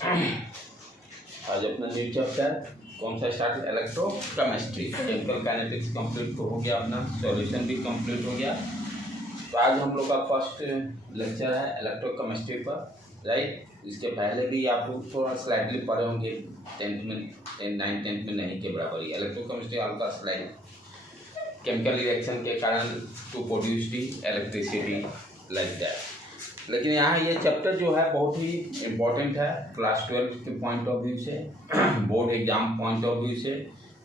आज अपना new chapter कौन सा start, electrochemistry. Chemical kinetics complete हो गया, अपना सॉल्यूशन भी कंप्लीट हो गया। तो आज हम लोग का फर्स्ट लेक्चर है इलेक्ट्रोकेमिस्ट्री पर, राइट। इसके पहले भी आप लोग थोड़ा स्लाइडली पढ़े होंगे 10th में, 9th 10th में नहीं के बराबर ही। इलेक्ट्रोकेमिस्ट्री हल्का स्लाइड, केमिकल रिएक्शन के कारण to produce the electricity like that. लेकिन यहाँ ये चैप्टर जो है बहुत ही इम्पोर्टेंट है क्लास 12 के पॉइंट ऑफ व्यू से, board exam point of view से,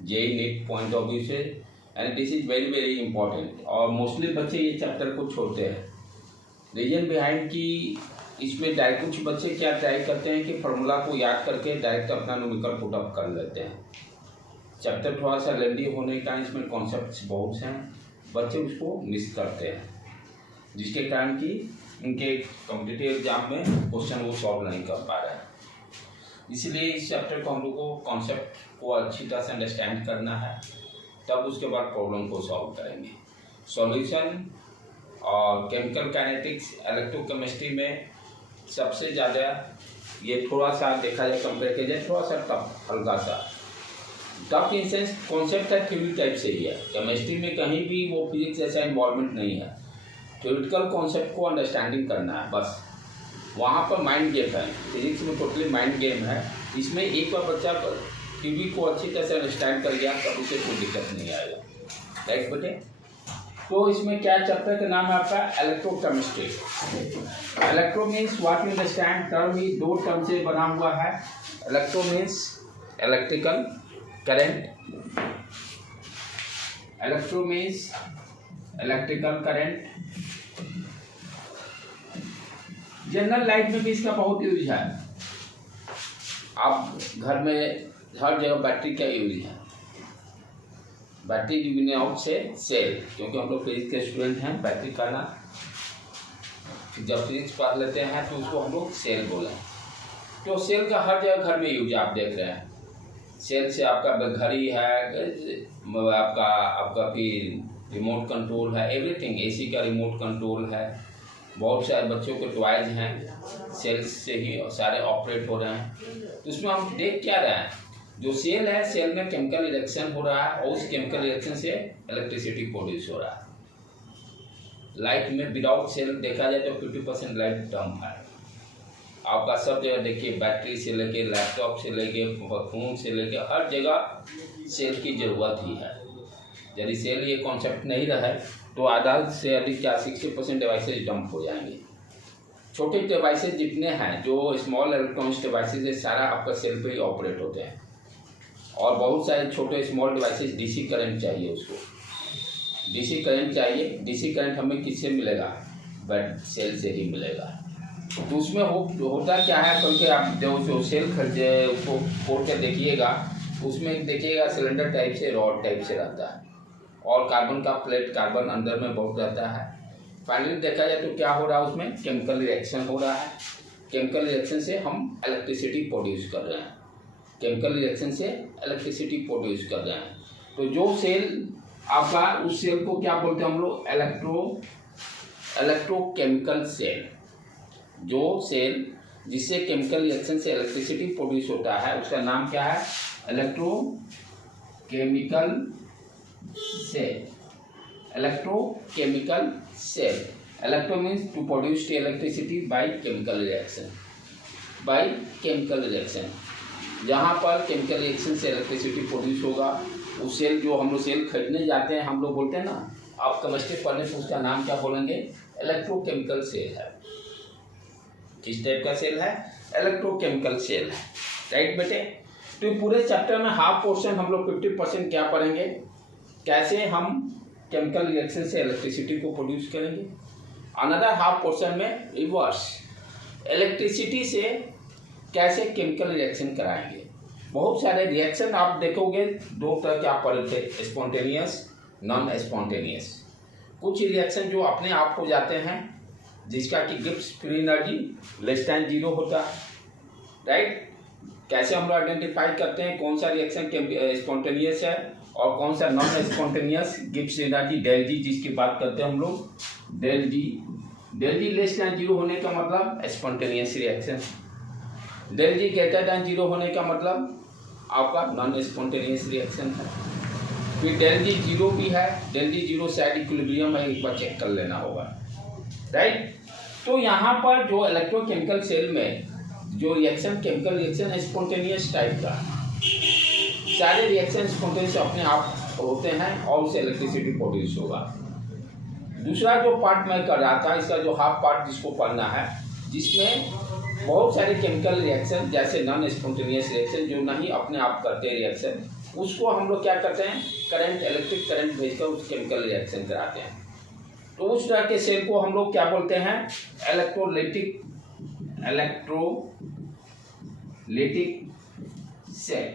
JEE NEET point of view से, and this is very very important. और मोस्टली बच्चे ये चैप्टर को छोड़ते हैं। रीजन बिहाइंड कि इसमें डायरेक्ट कुछ बच्चे क्या ट्राई करते हैं कि फार्मूला को याद करके डायरेक्ट अपना न्यूमेरिकल पुटअप कर लेते हैं। चैप्टर थोड़ा सा लेंदी होने का इसमें कॉन्सेप्ट्स बहुत हैं, बच्चे उसको मिस करते हैं, जिसके कारण कि उनके कॉम्पिटिटिव एग्जाम में क्वेश्चन वो सॉल्व नहीं कर पा रहे हैं। इसलिए इस चैप्टर को हम लोग को कॉन्सेप्ट को अच्छी तरह से अंडरस्टैंड करना है, तब उसके बाद प्रॉब्लम को सॉल्व करेंगे। सॉल्यूशन और केमिकल काइनेटिक्स इलेक्ट्रोकेमिस्ट्री में सबसे ज़्यादा ये थोड़ा सा देखा जाए, कंपेयर किया जाए, थोड़ा सा टफ, हल्का सा टफ इन सेंस कॉन्सेप्ट है थ्योरी टाइप से ही है। केमिस्ट्री में कहीं भी वो फिजिक्स जैसा इन्वॉल्वमेंट नहीं है, थ्योरेटिकल कॉन्सेप्ट को अंडरस्टैंडिंग करना है बस। वहाँ पर माइंड गेम है, फिजिक्स में टोटली माइंड गेम है। इसमें एक बार बच्चा थ्योरी को अच्छी तरह से अंडरस्टैंड कर गया तब उसे कोई दिक्कत नहीं आएगा, राइट बेटे। तो इसमें क्या चैप्टर का नाम है आपका electrochemistry. Electro means what you understand, term ही दो टर्म से बना हुआ है। Electro means electrical current, electro means electrical current. General life में भी इसका बहुत यूज है। आप घर में हर जगह बैटरी का यूज है। बैटरी डिविजन आउट से सेल, क्योंकि हम लोग फिजिक्स के स्टूडेंट हैं, बैटरी का ना जब फिजिक्स पढ़ लेते हैं तो उसको हम लोग सेल बोले। तो सेल का हर जगह घर में यूज आप देख रहे हैं। सेल से आपका घड़ी है, आपका फिर रिमोट कंट्रोल है, एवरीथिंग। एसी का रिमोट कंट्रोल है, बहुत सारे बच्चों के टॉयज हैं, सेल्स से ही सारे ऑपरेट हो रहे हैं। तो इसमें हम देख क्या रहे हैं, जो सेल है, सेल में केमिकल रिएक्शन हो रहा है और उस केमिकल रिएक्शन से इलेक्ट्रिसिटी प्रोड्यूस हो रहा है। लाइट में विदाउट सेल देखा जाए तो 50% लाइट डम है। आपका सब जगह देखिए, बैटरी से लेके लैपटॉप से लेके फ़ोन से लेके हर जगह सेल की ज़रूरत ही है। यदि सेल ये कॉन्सेप्ट नहीं रहा है तो आधा से अधिक क्या 60% डिवाइसेज डंप हो जाएंगे। छोटे डिवाइसेज जितने हैं, जो स्मॉल इलेक्ट्रॉनिक्स डिवाइसेज है, सारा आपका सेल पे ही ऑपरेट होते हैं। और बहुत सारे छोटे स्मॉल डिवाइसेज डीसी करंट चाहिए, उसको डीसी करंट चाहिए। डीसी करंट हमें किससे मिलेगा, बट सेल से ही मिलेगा। तो उसमें होता क्या है, क्योंकि आप जो सेल खरीदे उसको खोल कर देखिएगा, उसमें देखिएगा सिलेंडर टाइप से, रॉड टाइप से रहता है, और कार्बन का प्लेट, कार्बन अंदर में बहुत रहता है। फाइनली देखा जाए तो क्या हो रहा है, उसमें केमिकल रिएक्शन हो रहा है। केमिकल रिएक्शन से हम इलेक्ट्रिसिटी प्रोड्यूस कर रहे हैं, केमिकल रिएक्शन से इलेक्ट्रिसिटी प्रोड्यूस कर रहे हैं। तो जो सेल आपका, उस सेल को क्या बोलते हैं हम लोग, इलेक्ट्रोकेमिकल सेल। जो सेल जिससे केमिकल रिएक्शन से इलेक्ट्रिसिटी प्रोड्यूस होता है उसका नाम क्या है, electrochemical cell. Electrochemical cell, electro means to produce electricity by chemical reaction, by chemical reaction. जहाँ पर केमिकल रिएक्शन से इलेक्ट्रिसिटी प्रोड्यूस होगा, उस सेल, जो हम लोग सेल खरीदने जाते हैं, हम लोग बोलते हैं ना, आप केमिस्ट्री पढ़ने से उसका नाम क्या बोलेंगे, इलेक्ट्रोकेमिकल सेल है। किस टाइप का सेल है, इलेक्ट्रोकेमिकल सेल है, राइट बेटे। तो पूरे चैप्टर में हाफ पोर्शन हम लोग 50% क्या पढ़ेंगे, कैसे हम केमिकल रिएक्शन से इलेक्ट्रिसिटी को प्रोड्यूस करेंगे। अनदर हाफ पोर्शन में रिवर्स, इलेक्ट्रिसिटी से कैसे केमिकल रिएक्शन कराएंगे। बहुत सारे रिएक्शन आप देखोगे, दो तरह के आप पढ़े थे, स्पॉन्टेनियस, नॉन स्पॉन्टेनियस। कुछ रिएक्शन जो अपने आप हो जाते हैं, जिसका कि Gibbs free energy less than 0 होता है, राइट। कैसे हम लोग आइडेंटिफाई करते हैं कौन सा रिएक्शन स्पॉन्टेनियस है और कौन सा non spontaneous, Gibbs energy del G जिसकी बात करते हैं हम लोग, डेल जी लेस देन 0 होने का मतलब स्पॉन्टेनियस रिएक्शन। डेल जी ग्रेटर दैन 0 होने का मतलब आपका नॉन स्पॉन्टेनियस रिएक्शन है। फिर डेल जी 0 भी है, डेल जी 0 शायद इक्विलिब्रियम है, एक बार चेक कर लेना होगा, राइट। तो यहाँ पर जो इलेक्ट्रोकेमिकल सेल में जो reaction, chemical reaction spontaneous type का, सारे रिएक्शन स्पॉन्टेनियस अपने आप होते हैं और उससे इलेक्ट्रिसिटी प्रोड्यूस होगा। दूसरा जो पार्ट मैं कर रहा था, इसका जो हाफ पार्ट जिसको पढ़ना है, जिसमें बहुत सारे केमिकल रिएक्शन जैसे नॉन स्पॉन्टेनियस रिएक्शन जो नहीं अपने आप करते रिएक्शन, उसको हम लोग क्या करते हैं, करंट, इलेक्ट्रिक करंट भेजकर उस केमिकल रिएक्शन कराते हैं। तो उस तरह के सेल को हम लोग क्या बोलते हैं, इलेक्ट्रोलाइटिक सेल।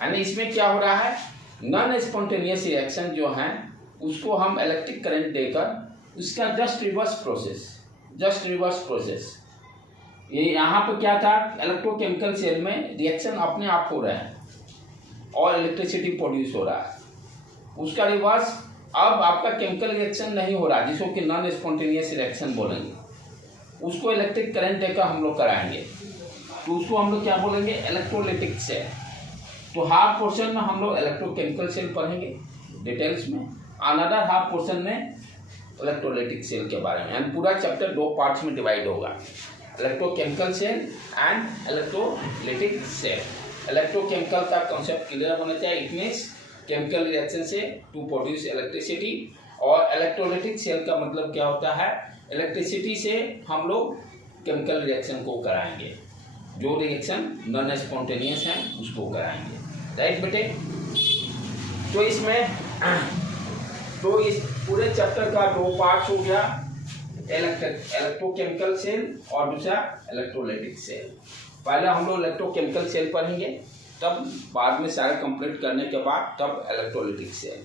यानी इसमें क्या हो रहा है, नॉन स्पॉन्टेनियस रिएक्शन जो है उसको हम इलेक्ट्रिक करंट देकर उसका जस्ट रिवर्स प्रोसेस। ये यहाँ पर क्या था, इलेक्ट्रोकेमिकल सेल में रिएक्शन अपने आप हो रहे हैं और इलेक्ट्रिसिटी प्रोड्यूस हो रहा है, उसका रिवर्स। अब आपका केमिकल रिएक्शन नहीं हो रहा जिसको कि नॉन स्पॉन्टेनियस रिएक्शन बोलेंगे, उसको इलेक्ट्रिक करंट देकर हम लोग कराएंगे, तो उसको हम लोग क्या बोलेंगे, इलेक्ट्रोलाइटिक सेल। तो हाफ पोर्शन में हम लोग इलेक्ट्रोकेमिकल सेल पढ़ेंगे डिटेल्स में, अनदर हाफ पोर्शन में इलेक्ट्रोलाइटिक सेल के बारे में। यानी पूरा चैप्टर 2 पार्ट्स में डिवाइड होगा, electrochemical cell and electrolytic cell. Electrochemical का कॉन्सेप्ट क्लियर होना चाहिए, इट मीन्स केमिकल रिएक्शन से टू प्रोड्यूस इलेक्ट्रिसिटी, और इलेक्ट्रोलाइटिक सेल का मतलब क्या होता है, इलेक्ट्रिसिटी से हम लोग केमिकल रिएक्शन को कराएंगे, जो रिएक्शन नॉन स्पॉन्टेनियस है उसको कराएंगे, राइट बेटे। तो इस पूरे चैप्टर का 2 पार्ट्स हो गया, इलेक्ट्रोकेमिकल सेल और दूसरा इलेक्ट्रोलाइटिक सेल। पहले हम लोग इलेक्ट्रोकेमिकल सेल पढ़ेंगे, तब बाद में सारे कंप्लीट करने के बाद तब इलेक्ट्रोलाइटिक सेल।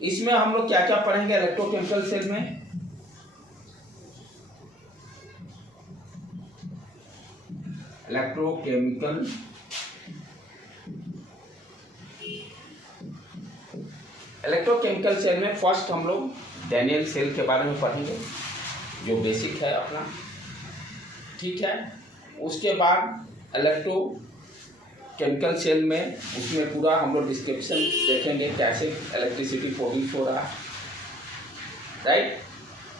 इसमें हम लोग क्या क्या पढ़ेंगे इलेक्ट्रोकेमिकल सेल में, इलेक्ट्रोकेमिकल सेल में फर्स्ट हम लोग डैनियल सेल के बारे में पढ़ेंगे जो बेसिक है अपना, ठीक है। उसके बाद इलेक्ट्रोकेमिकल सेल में उसमें पूरा हम लोग डिस्क्रिप्शन देखेंगे कैसे इलेक्ट्रिसिटी प्रोड्यूस हो रहा है, राइट।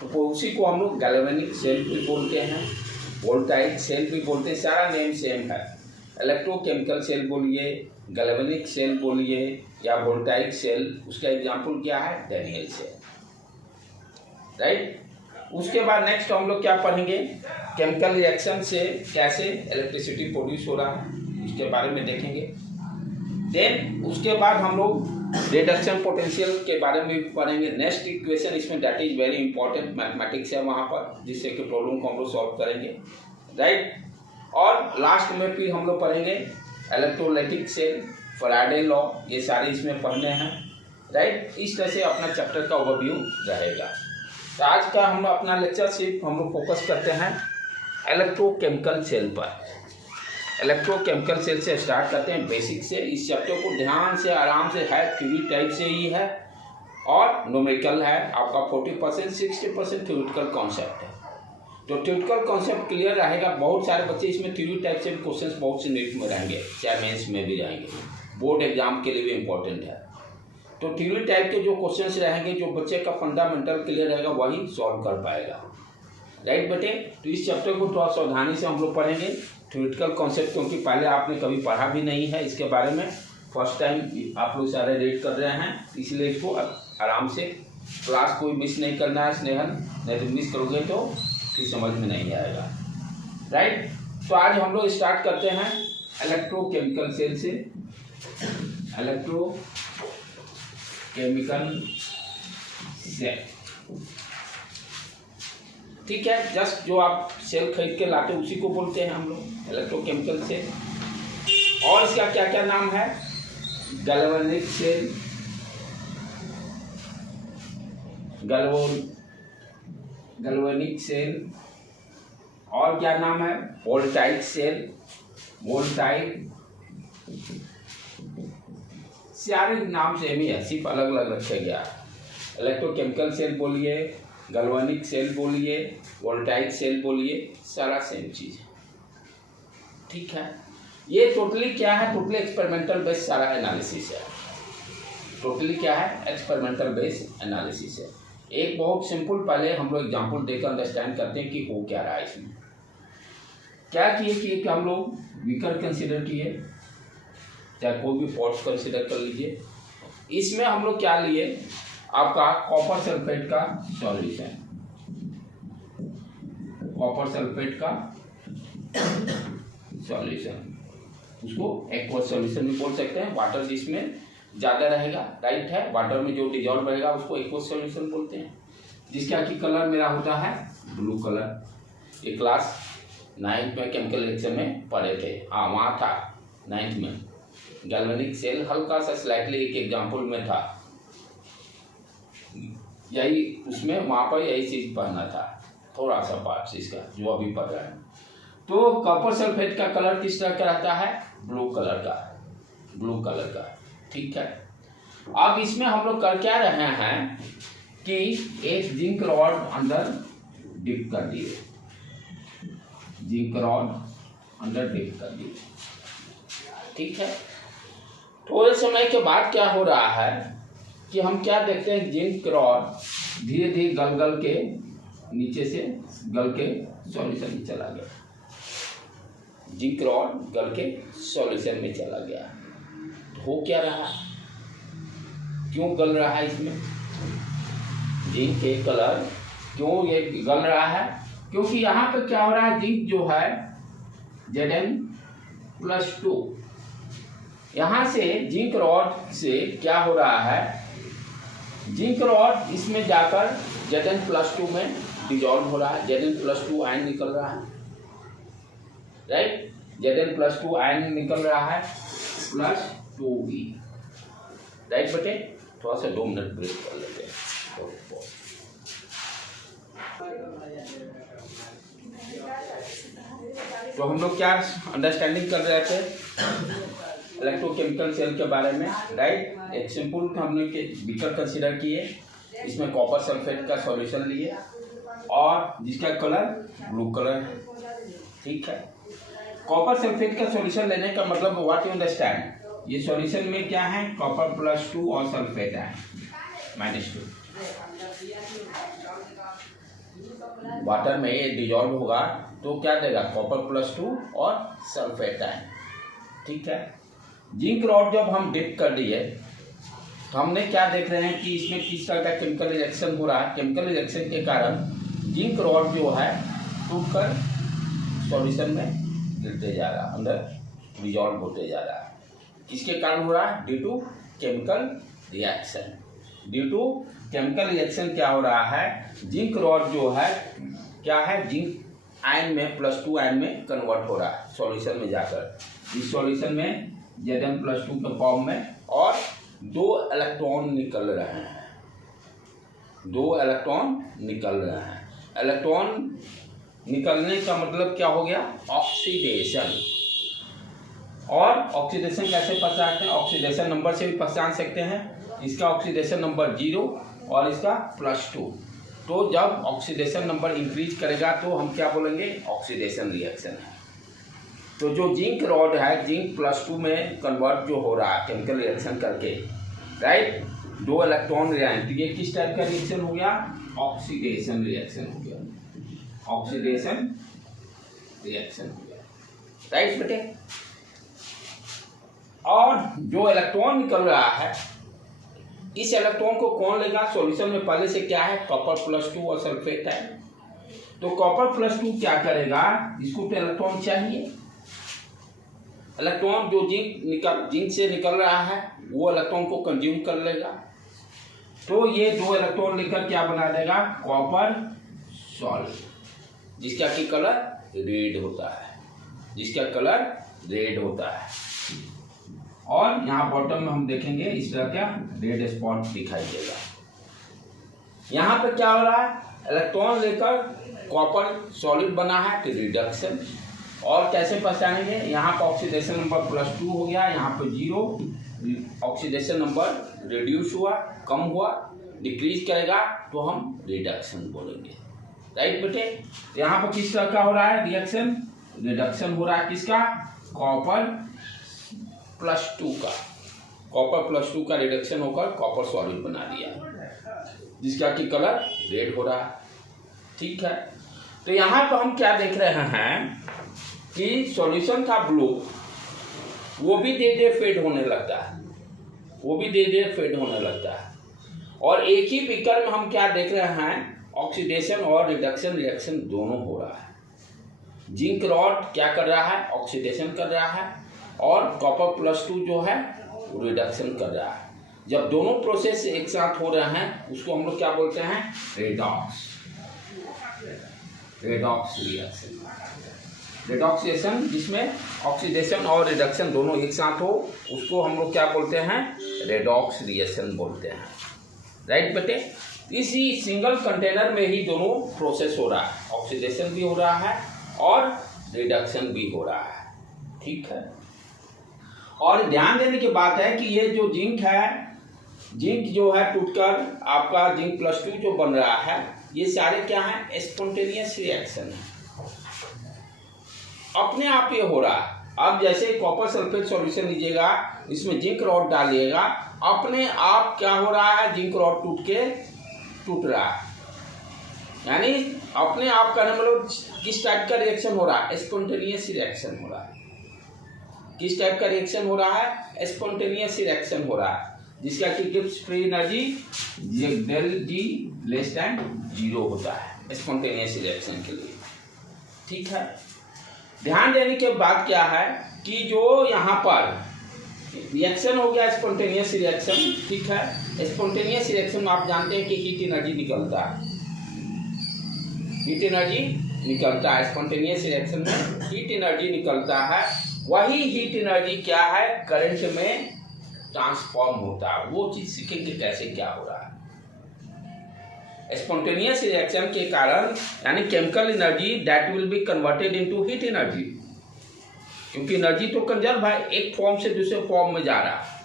तो उसी को हम लोग गैल्वेनिक सेल भी बोलते हैं, वोल्टाइक सेल भी बोलते हैं, सारा नेम सेम है। इलेक्ट्रोकेमिकल सेल बोलिए, गैल्वेनिक सेल बोलिए या वोल्टाइक सेल, उसका एग्जाम्पल क्या है, डैनियल सेल, राइट। उसके बाद नेक्स्ट हम लोग क्या पढ़ेंगे, केमिकल रिएक्शन से कैसे इलेक्ट्रिसिटी प्रोड्यूस हो रहा है उसके बारे में देखेंगे। देन उसके बाद हम लोग रिडक्शन पोटेंशियल के बारे में भी पढ़ेंगे। नेक्स्ट इक्वेशन इसमें that is very important, mathematics है वहाँ पर, जिससे कि प्रॉब्लम को हम लोग सॉल्व करेंगे, राइट। और लास्ट में फिर हम लोग पढ़ेंगे इलेक्ट्रोलाइटिक सेल, फैराडे लॉ, ये सारे इसमें पढ़ने हैं, राइट। इस तरह से अपना चैप्टर का ओवरव्यू रहेगा। तो आज का हम अपना लेक्चर सिर्फ हम लोग फोकस करते हैं इलेक्ट्रोकेमिकल सेल पर। इलेक्ट्रोकेमिकल सेल से स्टार्ट करते हैं बेसिक से। इस चैप्टर को ध्यान से आराम से है, थ्योरी टाइप से ही है और न्यूमेरिकल है आपका 40%, 60% थ्योरेटिकल कॉन्सेप्ट है। तो थ्योरेटिकल कॉन्सेप्ट क्लियर रहेगा, बहुत सारे बच्चे इसमें थ्योरी टाइप से भी क्वेश्चंस बहुत से नीट में रहेंगे, चाहे मेंस में भी रहेंगे, बोर्ड एग्जाम के लिए भी इम्पोर्टेंट है। तो थ्योरी टाइप के जो क्वेश्चंस रहेंगे, जो बच्चे का फंडामेंटल क्लियर रहेगा वही सॉल्व कर पाएगा, राइट बेटे। तो इस चैप्टर को थोड़ा सावधानी से हम लोग पढ़ेंगे, थ्योरेटिकल कॉन्सेप्ट, क्योंकि पहले आपने कभी पढ़ा भी नहीं है इसके बारे में, फर्स्ट टाइम आप लोग सारे रीड कर रहे हैं, इसलिए इसको आराम से क्लास कोई मिस नहीं करना है स्नेहल, नहीं तो मिस करोगे तो फिर समझ में नहीं आएगा, राइट। तो आज हम लोग स्टार्ट करते हैं इलेक्ट्रोकेमिकल सेल से। इलेक्ट्रोकेमिकल सेल, ठीक है, जस्ट जो आप सेल खरीद के लाते उसी को बोलते हैं हम लोग इलेक्ट्रोकेमिकल सेल। और इसका क्या क्या नाम है, गैल्वेनिक सेल, गैल्वेनिक सेल, और क्या नाम है, वोल्टाइक सेल, वोल्टाइक, सारे नाम सेम ही है, सिर्फ अलग अलग रखा गया है। इलेक्ट्रोकेमिकल सेल बोलिए, गैल्वेनिक सेल बोलिए, वोल्टाइक सेल बोलिए, सारा सेम चीज़ है, ठीक है, ये टोटली क्या है, टोटली एक्सपेरिमेंटल बेस्ड सारा एनालिसिस है। टोटली क्या है, एक्सपेरिमेंटल बेस्ड एनालिसिस है। एक बहुत सिंपल, पहले हम लोग एग्जाम्पल देकर अंडरस्टैंड करते हैं कि हो क्या रहा है इसमें। क्या किए कि हम लोग बीकर कंसिडर किए, चाहे कोई भी पॉट्स कंसिडर कर लीजिए। इसमें हम लोग क्या लिए, आपका कॉपर सल्फेट का सॉल्यूशन, कॉपर सल्फेट का सॉल्यूशन, उसको एक्वस सॉल्यूशन भी बोल सकते हैं। वाटर जिसमें ज़्यादा रहेगा, राइट है, वाटर में जो डिजॉल्व रहेगा उसको एक्वस सॉल्यूशन बोलते हैं। जिसका कि कलर मेरा होता है ब्लू कलर। ये क्लास 9th में केमिकल रिएक्शन में पढ़े थे, हाँ वहाँ था 9th में। गैल्वेनिक सेल हल्का सा स्लाइटली एक एग्जाम्पल में था, यही उसमें वहाँ पर यही चीज़ पढ़ना था, थोड़ा सा पार्ट्स इसका जो अभी पढ़ रहे हैं। तो कॉपर सल्फेट का कलर किस तरह का रहता है, ब्लू कलर का, ब्लू कलर का, ठीक है। अब इसमें हम लोग कर क्या रहे हैं कि एक जिंक रॉड अंदर डिप कर दिए, जिंक रॉड अंदर डिप कर दिए, ठीक है। थोड़े समय के बाद क्या हो रहा है कि हम क्या देखते हैं, जिंक रॉड धीरे धीरे गल गल के नीचे से गल के सॉल्यूशन में चला गया, जिंक रॉड गल के सॉल्यूशन में चला गया। तो हो क्या रहा, क्यों गल रहा है इसमें, जिंक के कलर क्यों ये गल रहा है, क्योंकि यहाँ पे क्या हो रहा है, जिंक जो है Zn+2, यहाँ से जिंक रॉड से क्या हो रहा है, जिंक रॉड इसमें जाकर Zn+2 में डिजॉल्व हो रहा है, Zn+2 आयन निकल रहा है, राइट, Zn+2 आयन निकल रहा है +2V, राइट बेटे। थोड़ा सा 2 मिनट ब्रेक कर लेते हैं। तो हम लोग क्या अंडरस्टैंडिंग कर रहे थे इलेक्ट्रोकेमिकल सेल के बारे में, राइट। एक सिंपल हमने बीकर कंसीडर किए, इसमें कॉपर सल्फेट का सॉल्यूशन लिए और जिसका कलर ब्लू कलर, ठीक है। कॉपर सल्फेट का सॉल्यूशन लेने का मतलब व्हाट यू अंडरस्टैंड, ये सॉल्यूशन में क्या है, कॉपर +2 और सल्फेट है -2। वाटर में ये डिजॉल्व होगा तो क्या देगा, कॉपर +2 और सल्फेट है, ठीक है। जिंक रॉड जब हम डिप कर दिए तो हमने क्या देख रहे हैं कि इसमें किस तरह का केमिकल रिएक्शन हो रहा है। केमिकल रिएक्शन के कारण जिंक रॉड जो है टूटकर सॉल्यूशन में गिरते जा रहा है, अंदर डिजॉल्व होते जा रहा है। किसके कारण हो रहा है, due to chemical reaction. Due to chemical reaction क्या हो रहा है, जिंक रॉड जो है क्या है, जिंक आयन में +2 आयन में कन्वर्ट हो रहा है सॉल्यूशन में जाकर। इस सॉल्यूशन में Zn+2 के फॉर्म में और 2 इलेक्ट्रॉन निकल रहे हैं, 2 इलेक्ट्रॉन निकल रहे हैं। इलेक्ट्रॉन निकलने का मतलब क्या हो गया, ऑक्सीडेशन। और ऑक्सीडेशन कैसे पहचानते हैं, ऑक्सीडेशन नंबर से भी पहचान सकते हैं। इसका ऑक्सीडेशन नंबर 0 और इसका +2। तो जब ऑक्सीडेशन नंबर इंक्रीज करेगा तो हम क्या बोलेंगे, ऑक्सीडेशन रिएक्शन है। तो जो जिंक रॉड है, जिंक +2 में कन्वर्ट जो हो रहा है केमिकल रिएक्शन करके, राइट, 2 इलेक्ट्रॉन ले आए, तो ये किस टाइप का रिएक्शन हो गया, ऑक्सीडेशन रिएक्शन हो गया, ऑक्सीडेशन रिएक्शन हो गया, राइट बेटे। और जो इलेक्ट्रॉन निकल रहा है, इस इलेक्ट्रॉन को कौन लेगा, सॉल्यूशन में पहले से क्या है, कॉपर +2 और सल्फेट है। तो कॉपर +2 क्या करेगा, इसको तो इलेक्ट्रॉन चाहिए, इलेक्ट्रॉन जो जिंक से निकल रहा है वो इलेक्ट्रॉन को कंज्यूम कर लेगा। तो ये 2 इलेक्ट्रॉन लेकर क्या बना देगा, कॉपर सॉल्ट, जिसका की कलर रेड होता है, जिसका कलर रेड होता है। और यहाँ बॉटम में हम देखेंगे इस तरह का रेड स्पॉट दिखाई देगा। यहाँ पे क्या हो रहा है, इलेक्ट्रॉन लेकर कॉपर सॉलिड बना है, तो रिडक्शन। और कैसे पहचानेंगे, यहाँ पर ऑक्सीडेशन नंबर +2 हो गया, यहाँ पर 0, ऑक्सीडेशन नंबर रिड्यूस हुआ, कम हुआ, डिक्रीज करेगा तो हम रिडक्शन बोलेंगे, राइट बेटे। यहाँ पर किस तरह का हो रहा है रिएक्शन, रिडक्शन हो रहा है किसका, कॉपर +2 का, कॉपर +2 का रिडक्शन होकर कॉपर सॉलिड बना दिया, जिसका कि कलर रेड हो रहा है। ठीक है, तो यहाँ पर हम क्या देख रहे हैं कि सॉल्यूशन का ब्लू वो भी धीरे फेड होने लगता है, वो भी धीरे फेड होने लगता है। और एक ही बीकर में हम क्या देख रहे हैं, ऑक्सीडेशन और रिडक्शन रिएक्शन दोनों हो रहा है। जिंक रॉड क्या कर रहा है, ऑक्सीडेशन कर रहा है, और कॉपर +2 जो है रिडक्शन कर रहा है। जब दोनों प्रोसेस एक साथ हो रहे हैं उसको हम लोग क्या बोलते हैं, redox, redox reaction. Redox reaction जिसमें ऑक्सीडेशन और रिडक्शन दोनों एक साथ हो उसको हम लोग क्या बोलते हैं, रेडॉक्स रिएक्शन बोलते हैं। राइट बेटे, इसी सिंगल कंटेनर में ही दोनों प्रोसेस हो रहा है, ऑक्सीडेशन भी हो रहा है और रिडक्शन भी हो रहा है। ठीक है, और ध्यान देने की बात है कि ये जो जिंक है, जिंक जो है टूटकर आपका जिंक +2 जो बन रहा है, ये सारे क्या है, स्पॉन्टेनियस रिएक्शन है, अपने आप ये हो रहा है। अब जैसे कॉपर सल्फेट सॉल्यूशन लीजिएगा, इसमें जिंक रॉड डालिएगा, अपने आप क्या हो रहा है, जिंक रॉड टूट रहा है, यानी अपने आप का मतलब किस टाइप का रिएक्शन हो रहा है, स्पॉन्टेनियस रिएक्शन हो रहा है। किस टाइप का रिएक्शन हो रहा है, स्पॉन्टेनियस रिएक्शन हो रहा है, जिसका कि Gibbs free energy del G < 0 होता है स्पॉन्टेनियस रिएक्शन के लिए। ठीक है, ध्यान देने के बाद क्या है कि जो यहाँ पर रिएक्शन हो गया स्पॉन्टेनियस रिएक्शन। ठीक है, स्पॉन्टेनियस रिएक्शन में आप जानते हैं कि हीट एनर्जी निकलता है, हीट एनर्जी निकलता है स्पॉन्टेनियस रिएक्शन में, हीट एनर्जी निकलता है। वही हीट एनर्जी क्या है, करंट में ट्रांसफॉर्म होता है। वो चीज सीखेंगे कैसे क्या हो रहा है स्पॉन्टेनियस रिएक्शन के कारण, यानी chemical energy that will be converted into heat energy, क्योंकि एनर्जी तो कंजर्व है, एक फॉर्म से दूसरे फॉर्म में जा रहा है।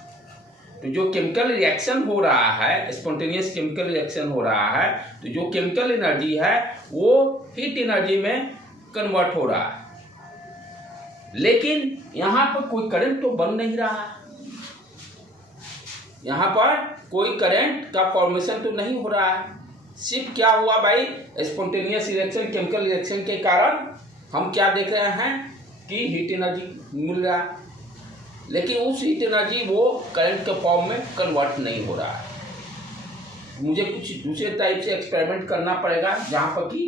तो जो केमिकल रिएक्शन हो रहा है, स्पॉन्टेनियस केमिकल रिएक्शन हो रहा है, तो जो केमिकल एनर्जी है वो हीट एनर्जी में कन्वर्ट हो रहा है। लेकिन यहाँ पर कोई करंट तो बन नहीं रहा है, यहाँ पर कोई करंट का फॉर्मेशन तो नहीं हो रहा है। सिर्फ क्या हुआ भाई, स्पॉन्टेनियस रिएक्शन केमिकल रिएक्शन के कारण हम क्या देख रहे हैं कि हीट एनर्जी मिल रहा है, लेकिन उस हीट एनर्जी वो करंट के फॉर्म में कन्वर्ट नहीं हो रहा है। मुझे कुछ दूसरे टाइप से एक्सपेरिमेंट करना पड़ेगा जहाँ पर कि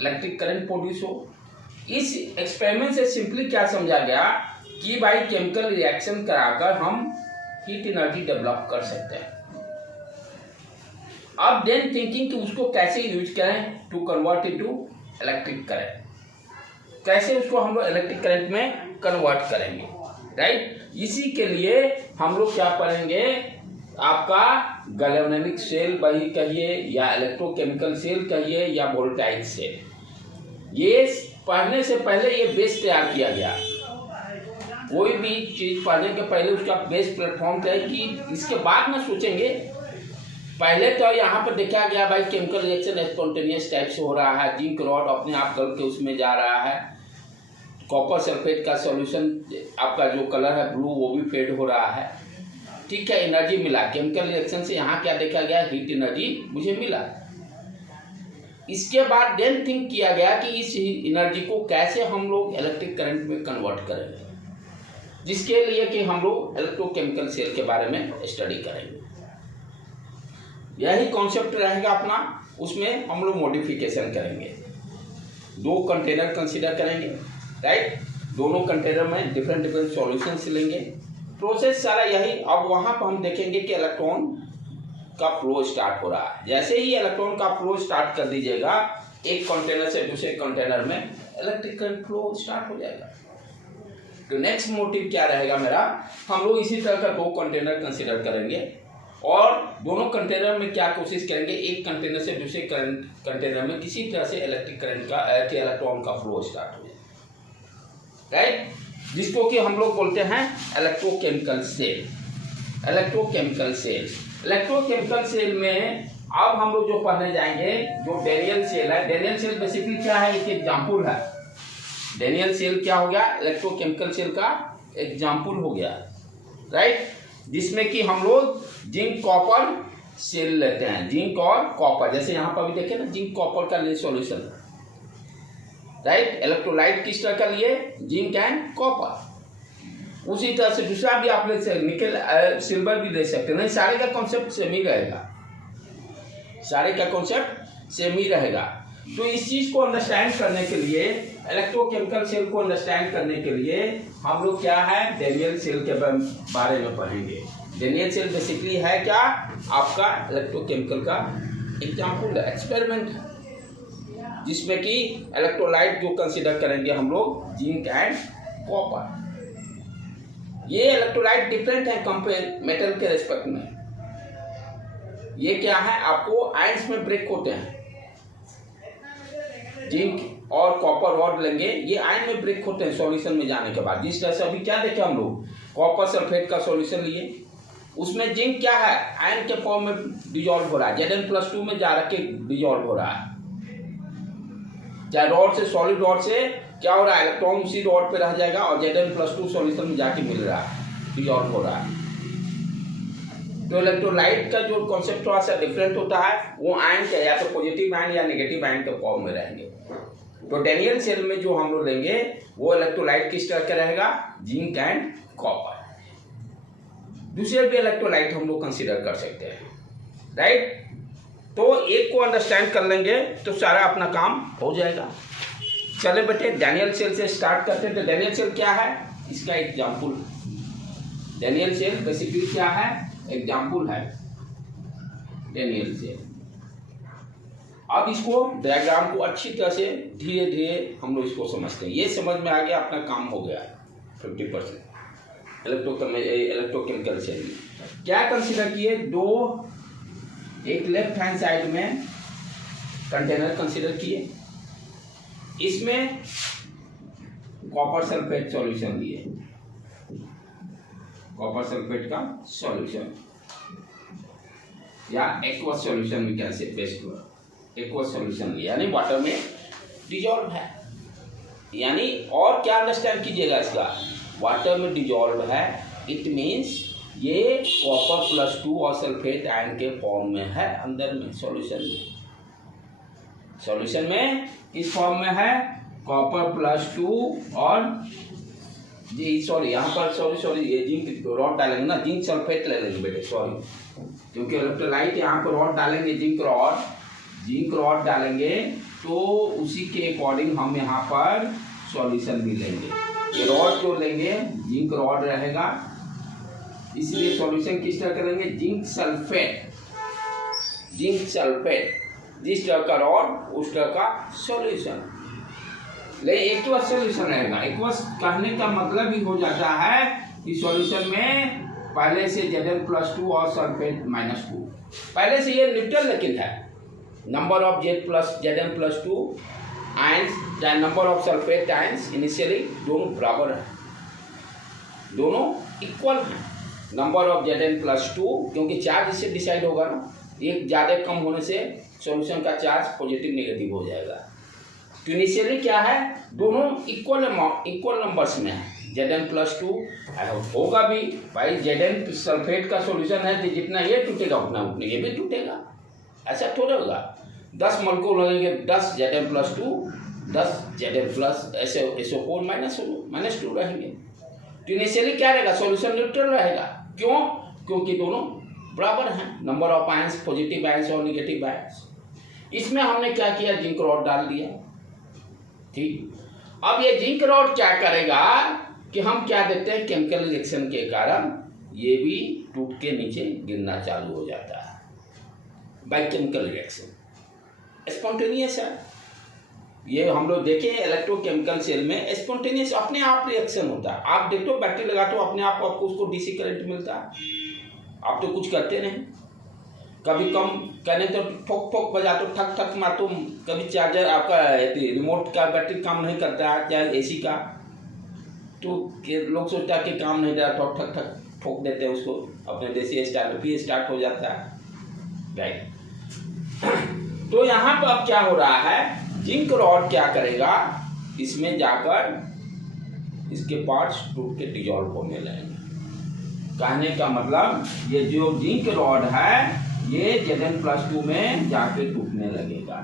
इलेक्ट्रिक करंट प्रोड्यूस हो। इस एक्सपेरिमेंट से सिंपली क्या समझा गया कि भाई केमिकल रिएक्शन कराकर हम हीट एनर्जी डेवलप कर सकते हैं। अब देन थिंकिंग कि उसको कैसे यूज करें to convert into electric current, कैसे उसको हम लोग इलेक्ट्रिक करंट में कन्वर्ट करेंगे। राइट, इसी के लिए हम लोग क्या पढ़ेंगे, आपका गैल्वेनिक सेल वही कहिए या इलेक्ट्रोकेमिकल सेल कहिए या वोल्टाइक सेल। ये पढ़ने से पहले ये बेस तैयार किया गया। कोई भी चीज पढ़ने के पहले उसका बेस प्लेटफॉर्म तय कि इसके बाद में सोचेंगे। पहले तो यहाँ पर देखा गया भाई केमिकल रिएक्शन स्पॉन्टेनियस टाइप से हो रहा है, जिंक रॉड अपने आप गल के उसमें जा रहा है, कॉपर सल्फेट का सॉल्यूशन आपका जो कलर है ब्लू वो भी फेड हो रहा है। ठीक है, एनर्जी मिला केमिकल रिएक्शन से, यहाँ क्या देखा गया, हीट एनर्जी मुझे मिला। इसके बाद देन थिंक किया गया कि इस एनर्जी को कैसे हम लोग इलेक्ट्रिक करंट में कन्वर्ट करेंगे, जिसके लिए कि हम लोग इलेक्ट्रोकेमिकल सेल के बारे में स्टडी करेंगे। यही कॉन्सेप्ट रहेगा अपना, उसमें हम लोग मॉडिफिकेशन करेंगे। 2 कंटेनर कंसीडर करेंगे, राइट, दोनों कंटेनर में डिफरेंट डिफरेंट सॉल्यूशंस लेंगे। प्रोसेस सारा यही। अब वहाँ पर हम देखेंगे कि इलेक्ट्रॉन का फ्लो स्टार्ट हो रहा है। जैसे ही इलेक्ट्रॉन का फ्लो स्टार्ट कर दीजिएगा, एक कंटेनर से दूसरे कंटेनर में इलेक्ट्रिक करंट फ्लो स्टार्ट हो जाएगा। तो नेक्स्ट मोटिव क्या रहेगा मेरा, हम लोग इसी तरह का 2 कंटेनर कंसीडर करेंगे और दोनों कंटेनर में क्या कोशिश करेंगे, एक कंटेनर से दूसरे कंटेनर में किसी तरह से इलेक्ट्रिक करंट का इलेक्ट्रॉन का फ्लो स्टार्ट हो जाए, राइट, जिसको कि हम लोग बोलते हैं electrochemical cell. Electrochemical cell, electrochemical cell में अब हम लोग जो पढ़ने जाएंगे जो डेनियल सेल है। डेनियल सेल बेसिकली क्या है, एक एग्जाम्पल है। डेनियल सेल क्या हो गया, इलेक्ट्रोकेमिकल सेल का एग्जाम्पल हो गया, राइट, जिसमें कि हम लोग जिंक कॉपर सेल लेते हैं, जिंक और कॉपर, जैसे यहाँ पर भी देखें ना, जिंक कॉपर का लिए सॉल्यूशन, राइट, इलेक्ट्रोलाइट किस तरह का लिए, जिंक एंड कॉपर। उसी तरह से दूसरा भी आप ले सकते, निकल सिल्वर भी ले सकते हैं, नहीं सारे का कॉन्सेप्ट सेम ही रहेगा, सारे का कॉन्सेप्ट सेम ही रहेगा। तो इस चीज को अंडरस्टैंड करने के लिए, इलेक्ट्रोकेमिकल सेल को अंडरस्टैंड करने के लिए हम लोग क्या है, डेनियल सेल के बारे में पढ़ेंगे। डेनियल सेल बेसिकली है क्या, आपका इलेक्ट्रोकेमिकल का एग्जाम्पल है, एक्सपेरिमेंट है, जिसमें कि इलेक्ट्रोलाइट जो कंसीडर करेंगे हम लोग जिंक एंड कॉपर। ये इलेक्ट्रोलाइट डिफरेंट है कंपेयर मेटल के रेस्पेक्ट में। ये क्या है, आपको आयंस में ब्रेक होते हैं, जिंक और कॉपर रॉड लेंगे, ये आयन में ब्रेक होते हैं सॉल्यूशन में जाने के बाद। जिस तरह से अभी क्या देखे हम लोग, कॉपर सल्फेट का सॉल्यूशन लिए, उसमें जिंक क्या है, आयन के फॉर्म में डिजॉल्व हो रहा है, Zn+2 में जा रखे डिजॉल्व हो रहा है, चाहे रॉड से, सॉलिड रॉड से क्या हो रहा है, इलेक्ट्रॉन उसी रॉड पे रह जाएगा और Zn+2 सॉल्यूशन में जाके मिल रहा है, डिजॉल्व हो रहा है। तो इलेक्ट्रोलाइट का जो कॉन्सेप्ट थोड़ा सा डिफरेंट होता है, वो आयन के या तो पॉजिटिव आयन या नेगेटिव आयन के फॉर्म में रहेंगे। तो डेनियल सेल में जो हम लोग लेंगे वो इलेक्ट्रोलाइट किस तरह का रहेगा, जिंक एंड कॉपर। दूसरे भी इलेक्ट्रोलाइट हम लोग कंसीडर कर सकते हैं, राइट। तो एक को अंडरस्टैंड कर लेंगे तो सारा अपना काम हो जाएगा। चले बेटे डेनियल सेल से स्टार्ट करते हैं। तो डेनियल सेल क्या है, इसका एग्जाम्पल, डेनियल सेल बेसिकली क्या है, एग्जाम्पल है डेनियल सेल। अब इसको डायग्राम को अच्छी तरह से धीरे धीरे हम लोग इसको समझते हैं। ये समझ में आ गया, अपना काम हो गया 50%। इलेक्ट्रोकेमिकल सेल में क्या कंसीडर किए, दो, एक लेफ्ट हैंड साइड में कंटेनर कंसीडर किए, इसमें कॉपर सल्फेट सॉल्यूशन लिए, कॉपर सल्फेट का सॉल्यूशन या एक्वस सॉल्यूशन भी कैसे बेस्ट हुआ, एक्वस सॉल्यूशन लिया, यानी वाटर में डिजॉल्व है, यानी और क्या अंडरस्टैंड कीजिएगा इसका, वाटर में डिजॉल्व है, इट मीन्स ये Copper+2 और सल्फेट आयन के फॉर्म में है, अंदर में सॉल्यूशन में, सॉल्यूशन में इस फॉर्म में है Copper+2 और जी सॉरी यहाँ पर सॉरी ये जिंक रॉड डालेंगे ना, जिंक सल्फेट ले लेंगे बेटे, सॉरी, क्योंकि इलेक्ट्रोलाइट यहाँ पर रॉड डालेंगे, जिंक रॉड डालेंगे, तो उसी के अकॉर्डिंग हम यहाँ पर सॉल्यूशन भी लेंगे। ये रॉड जो लेंगे जिंक रॉड रहेगा, इसलिए सॉल्यूशन किस तरह करेंगे, जिंक सल्फेट, जिस तरह का रॉड उस तरह का सॉल्यूशन, लेकिन एक्वस सॉल्यूशन रहेगा। एक्वस कहने का मतलब ही हो जाता है कि सॉल्यूशन में पहले से Zn+2 और सल्फेट -2, पहले से ये न्यूट्रल लेकिन है, नंबर ऑफ Zn+2 आयंस चाहे number of sulphate ions initially दोनों बराबर है, दोनों इक्वल हैं। नंबर ऑफ Zn+2 क्योंकि चार्ज इससे डिसाइड होगा ना, एक ज़्यादा कम होने से सॉल्यूशन का चार्ज पॉजिटिव नेगेटिव हो जाएगा। तो इनिशियली क्या है, दोनों इक्वल नंबर्स में है, Zn+2 होगा भी भाई, Zn सल्फेट का सॉल्यूशन है तो जितना ये टूटेगा उतना ये भी टूटेगा, ऐसा थोड़ा होगा। 10 मॉलिक्यूल लगेंगे, 10 Zn+2 10 Zn+ ऐसे SO4 -2 रहेंगे। तो इनिशियली क्या रहेगा, सॉल्यूशन न्यूट्रल रहेगा, क्यों, क्योंकि दोनों बराबर हैं, number of ions, positive ions और नेगेटिव आयंस। इसमें हमने क्या किया, जिंक रॉड डाल दिया, ठीक। अब ये जिंक रॉड क्या करेगा कि हम क्या देखते हैं, केमिकल रिएक्शन के कारण ये भी टूट के नीचे गिरना चालू हो जाता है, बाय केमिकल रिएक्शन, स्पॉन्टेनियस है। ये हम लोग देखें इलेक्ट्रोकेमिकल सेल में स्पॉन्टेनियस अपने आप रिएक्शन होता है। आप देखो बैटरी लगा तो अपने आप आपको उसको डीसी करंट मिलता है, आप तो कुछ करते नहीं, कभी कम कहने तो ठोक ठोक बजा तो ठक ठक मार, तो कभी चार्जर आपका रिमोट का बैटरी काम नहीं करता है, चाहे एसी का, तो लोग सोचता है कि काम नहीं दे रहा, तो ठक ठक ठोक देते हैं उसको अपने देसी स्टार्ट, फिर स्टार्ट हो जाता है, राइट। तो यहाँ पर अब क्या हो रहा है, जिंक रॉड क्या करेगा, इसमें जाकर इसके पार्ट्स टूट के डिजॉल्व होने लगेंगे। कहने का मतलब ये जो जिंक रॉड है ये Zn+2 में जाके टूटने लगेगा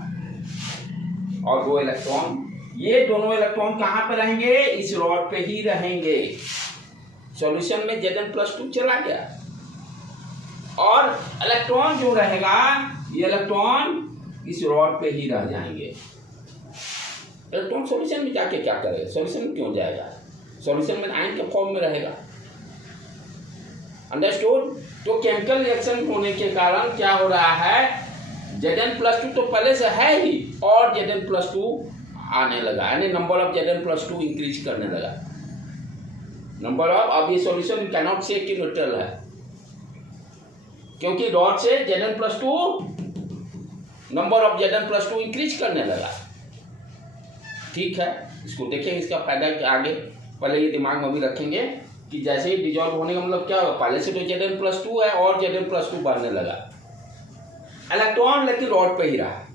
और दो इलेक्ट्रॉन, ये दोनों इलेक्ट्रॉन कहाँ पे रहेंगे? इस रॉड पे ही रहेंगे। सॉल्यूशन में Zn+2 चला गया और इलेक्ट्रॉन जो रहेगा ये इलेक्ट्रॉन इस रॉड पे ही रह जाएंगे। इलेक्ट्रॉन सॉल्यूशन में जाके क्या करेगा? सॉल्यूशन में क्यों जाएगा? सॉल्यूशन में आयन के फॉर्म में रहेगा। अंडरस्टूड? तो केमिकल रिएक्शन होने के कारण क्या हो रहा है? Zn+2 तो पहले से है ही और Zn+2 आने लगा, यानी नंबर ऑफ Zn+2 इंक्रीज करने लगा। नंबर ऑफ, अब ये सॉल्यूशन कैनॉट से कि न्यूट्रल है, क्योंकि रॉड से Zn+2 number of Zn+2 increase करने लगा। ठीक है, इसको देखेंगे इसका फायदा क्या आगे। पहले ये दिमाग में भी रखेंगे कि जैसे ही डिजॉल्व होने का मतलब क्या होगा? पहले से तो Zn+2 है और Zn+2 बढ़ने लगा। इलेक्ट्रॉन लेकिन रॉड पे ही रहा।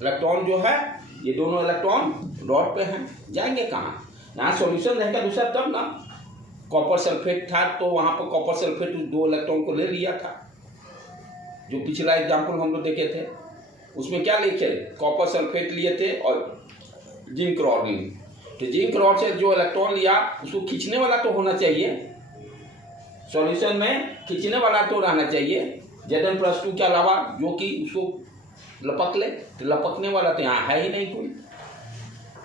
इलेक्ट्रॉन जो है ये दोनों इलेक्ट्रॉन रॉड पे हैं, जाएंगे कहाँ? यहाँ सॉल्यूशन रहेगा दूसरा तब ना। कॉपर सल्फेट था तो वहाँ पर कॉपर सल्फेट दो इलेक्ट्रॉन को ले लिया था, जो पिछला एग्जाम्पल हम लोग देखे थे। उसमें क्या लिखे? कॉपर सल्फेट लिए थे और जिंक रॉड ली। तो जिंक रॉड से जो इलेक्ट्रॉन लिया उसको खींचने वाला तो होना चाहिए, सॉल्यूशन में खींचने वाला तो रहना चाहिए Zn+2 के अलावा, जो कि उसको लपक ले। तो लपकने वाला तो यहाँ है ही नहीं कोई,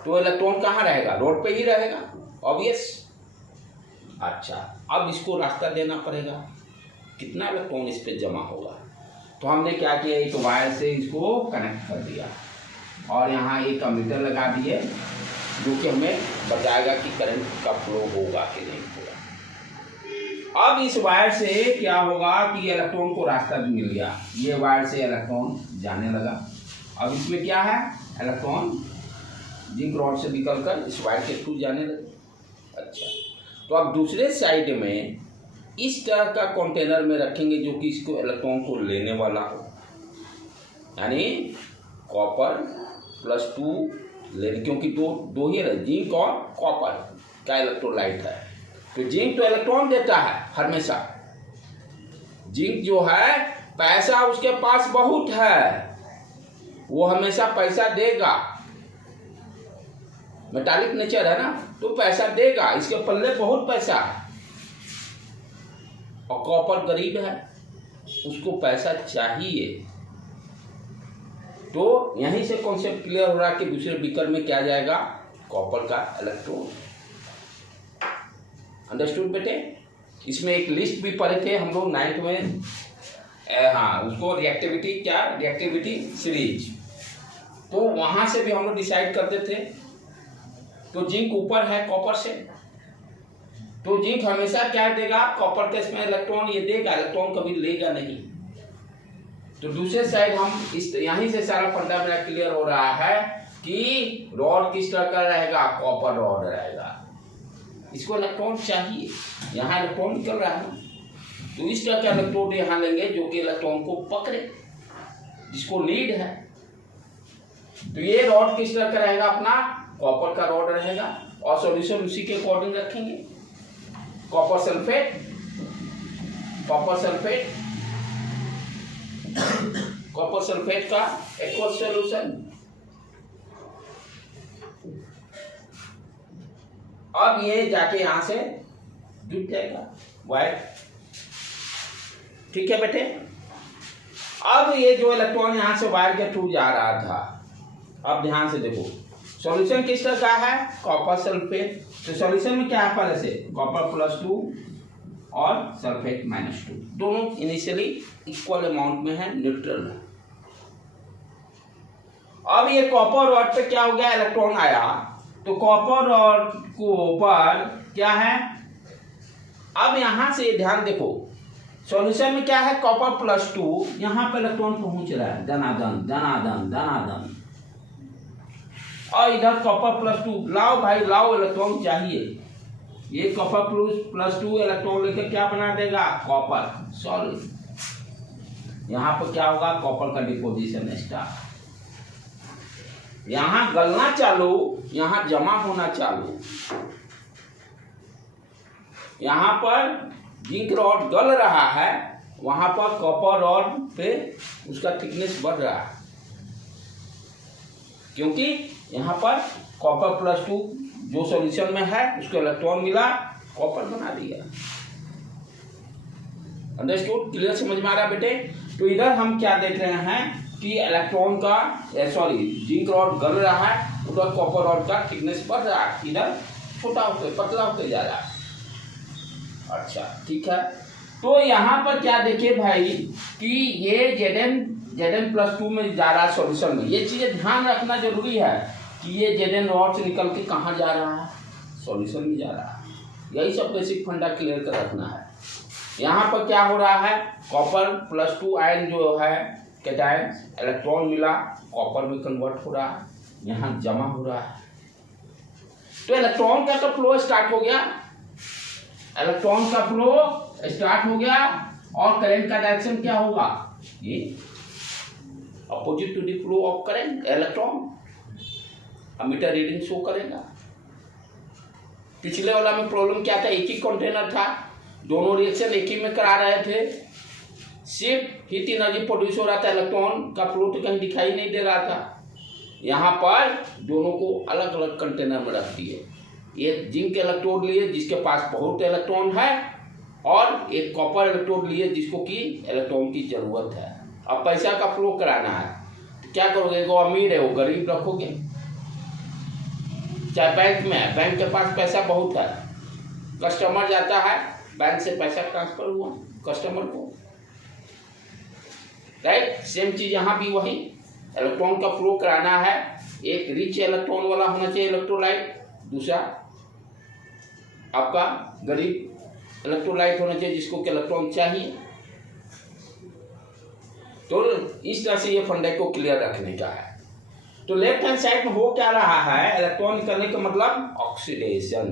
तो इलेक्ट्रॉन कहाँ रहेगा? रोड पे ही रहेगा, ऑब्वियस। अच्छा, अब इसको रास्ता देना पड़ेगा, कितना इलेक्ट्रॉन इस पे जमा होगा। तो हमने क्या किया, एक वायर से इसको कनेक्ट कर दिया और यहाँ एक अमीटर लगा दिए, जो कि हमें बताएगा कि करंट का फ्लो होगा कि नहीं होगा। अब इस वायर से क्या होगा कि इलेक्ट्रॉन को रास्ता भी मिल गया, ये वायर से इलेक्ट्रॉन जाने लगा। अब इसमें क्या है, इलेक्ट्रॉन जिंक रॉड से निकलकर इस वायर के थ्रू जाने लगे। अच्छा, तो अब दूसरे साइड में इस तरह का कंटेनर में रखेंगे जो कि इसको इलेक्ट्रॉन को लेने वाला हो, यानी Cr+2 लेने, क्योंकि दो ही है, जिंक और कॉपर का इलेक्ट्रोलाइट है। तो जिंक तो इलेक्ट्रॉन देता है हमेशा, जिंक जो है पैसा उसके पास बहुत है, वो हमेशा पैसा देगा, मेटालिक नेचर है ना, तो पैसा देगा, इसके पल्ले बहुत पैसा है। और कॉपर गरीब है, उसको पैसा चाहिए। तो यहीं से कॉन्सेप्ट क्लियर हो रहा है कि दूसरे बीकर में क्या जाएगा, कॉपर का इलेक्ट्रॉन। अंडरस्टूड बेटे? इसमें एक लिस्ट भी पढ़े थे हम लोग 9th में, हाँ, उसको रिएक्टिविटी, क्या रिएक्टिविटी सीरीज, तो वहां से भी हम लोग डिसाइड करते थे। तो जिंक ऊपर है कॉपर से, तो जिंक हमेशा क्या देगा, कॉपर के इसमें इलेक्ट्रॉन ये देगा, इलेक्ट्रॉन कभी लेगा नहीं। तो दूसरे साइड हम इस यहीं से सारा फंडा मेरा क्लियर हो रहा है कि रॉड किस तरह का रहेगा, कॉपर रॉड रहेगा। इसको इलेक्ट्रॉन चाहिए, यहाँ इलेक्ट्रॉन निकल रहा है ना, तो इस तरह का इलेक्ट्रोड यहाँ लेंगे जो कि इलेक्ट्रॉन को पकड़े, जिसको नीड है। तो ये रॉड किस तरह का रहेगा, अपना कॉपर का रॉड रहेगा और सॉल्यूशन उसी के अकॉर्डिंग रखेंगे। Copper sulphate, copper sulphate, copper sulphate का एक्वस सॉल्यूशन। अब ये जाके यहां से जुट जाएगा वायर। ठीक है बेटे? अब ये जो इलेक्ट्रॉन यहां से वायर के थ्रू जा रहा था, अब ध्यान से देखो, सॉल्यूशन किस तरह का है, कॉपर सल्फेट। तो सॉल्यूशन में क्या है, पहले से Cr+2 और सल्फेट -2, दोनों इनिशियली इक्वल अमाउंट में है, न्यूट्रल है। अब ये कॉपर रॉड पे क्या हो गया, इलेक्ट्रॉन आया, तो कॉपर रॉड को ऊपर क्या है, अब यहां से ध्यान देखो, सॉल्यूशन में क्या है, Cr+2, यहां पे इलेक्ट्रॉन पहुंच रहा है दनादन दनादन दनादन, और इधर Cr+2, लाओ भाई लाओ, इलेक्ट्रॉन चाहिए। ये Cr+2 इलेक्ट्रॉन लेकर क्या बना देगा, कॉपर सॉलिड। यहाँ पर क्या होगा, कॉपर का डिपोजिशन स्टार्ट। यहाँ गलना चालू, यहाँ जमा होना चालू। यहाँ पर जिंक रॉड गल रहा है, वहां पर कॉपर रॉड पे उसका थिकनेस बढ़ रहा है, क्योंकि यहाँ पर कॉपर +2 जो सॉल्यूशन में है उसको इलेक्ट्रॉन मिला, कॉपर बना दिया। अंडरस्टूड? क्लियर? समझ में आ रहा बेटे? तो इधर हम क्या देख रहे हैं कि इलेक्ट्रॉन का जिंक रॉड गल रहा है, उधर कॉपर रॉड का थिकनेस बढ़ रहा है, इधर छोटा होते पतला होते जा रहा है। अच्छा ठीक है। तो यहाँ पर क्या देखिए भाई कि ये Zn+2 में जा रहा है सॉल्यूशन में। ये चीजें ध्यान रखना जरूरी है कि ये Zn रॉड से निकल के कहाँ जा रहा है, सॉल्यूशन में जा रहा है। यही सब बेसिक फंडा क्लियर कर रखना है। यहाँ पर क्या हो रहा है, कॉपर +2 आयन जो है कैटायन, इलेक्ट्रॉन मिला, कॉपर में कन्वर्ट हो रहा है, यहाँ जमा हो रहा है। तो इलेक्ट्रॉन का तो फ्लो स्टार्ट हो गया, इलेक्ट्रॉन का फ्लो स्टार्ट हो गया, और करंट का डायरेक्शन क्या होगा, ये opposite to the flow of current electron. Ammeter reading show करेगा। पिछले वाला में प्रॉब्लम क्या था, एक ही कंटेनर था, दोनों रिएक्शन एक ही में करा रहे थे, सिर्फ हीट एनर्जी प्रोड्यूस हो रहा था, इलेक्ट्रॉन का फ्लो तो कहीं दिखाई नहीं दे रहा था। यहाँ पर दोनों को अलग अलग कंटेनर में रख दिए। ये जिंक इलेक्ट्रोड लिए जिसके पास बहुत इलेक्ट्रॉन है, और एक कॉपर इलेक्ट्रोड लिए जिसको कि इलेक्ट्रॉन की जरूरत है। अब पैसा का फ्लो कराना है तो क्या करोगे, वो अमीर है वो गरीब रखोगे, चाहे बैंक में है, बैंक के पास पैसा बहुत है, कस्टमर जाता है बैंक से पैसा ट्रांसफर हुआ कस्टमर को, राइट। सेम चीज यहाँ भी वही, इलेक्ट्रॉन का फ्लो कराना है, एक रिच इलेक्ट्रॉन वाला होना चाहिए इलेक्ट्रोलाइट, दूसरा आपका गरीब इलेक्ट्रोलाइट होना चाहिए जिसको कि इलेक्ट्रॉन चाहिए। तो इस तरह से ये फंडे को क्लियर रखने का है। तो लेफ्ट हैंड साइड में हो क्या रहा है, इलेक्ट्रॉन निकलने का मतलब ऑक्सीडेशन।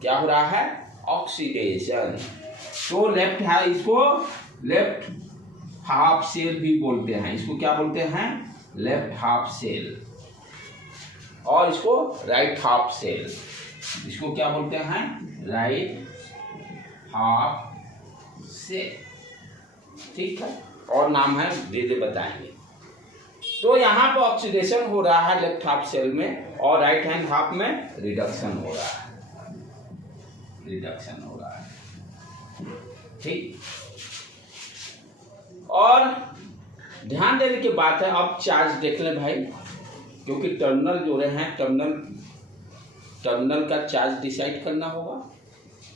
क्या हो रहा है, ऑक्सीडेशन। तो लेफ्ट है, इसको लेफ्ट हाफ सेल भी बोलते हैं, इसको क्या बोलते हैं, लेफ्ट हाफ सेल, और इसको राइट हाफ सेल, इसको क्या बोलते हैं, राइट हाफ सेल। ठीक है, और नाम है धीरे बताएंगे। तो यहाँ पर ऑक्सीडेशन हो रहा है लेफ्ट हाफ सेल में, और राइट हैंड हाफ में रिडक्शन हो रहा है, रिडक्शन हो रहा है। ठीक, और ध्यान देने की बात है, अब चार्ज देख लें भाई, क्योंकि टर्मिनल जोड़े हैं, टर्मिनल का चार्ज डिसाइड करना होगा।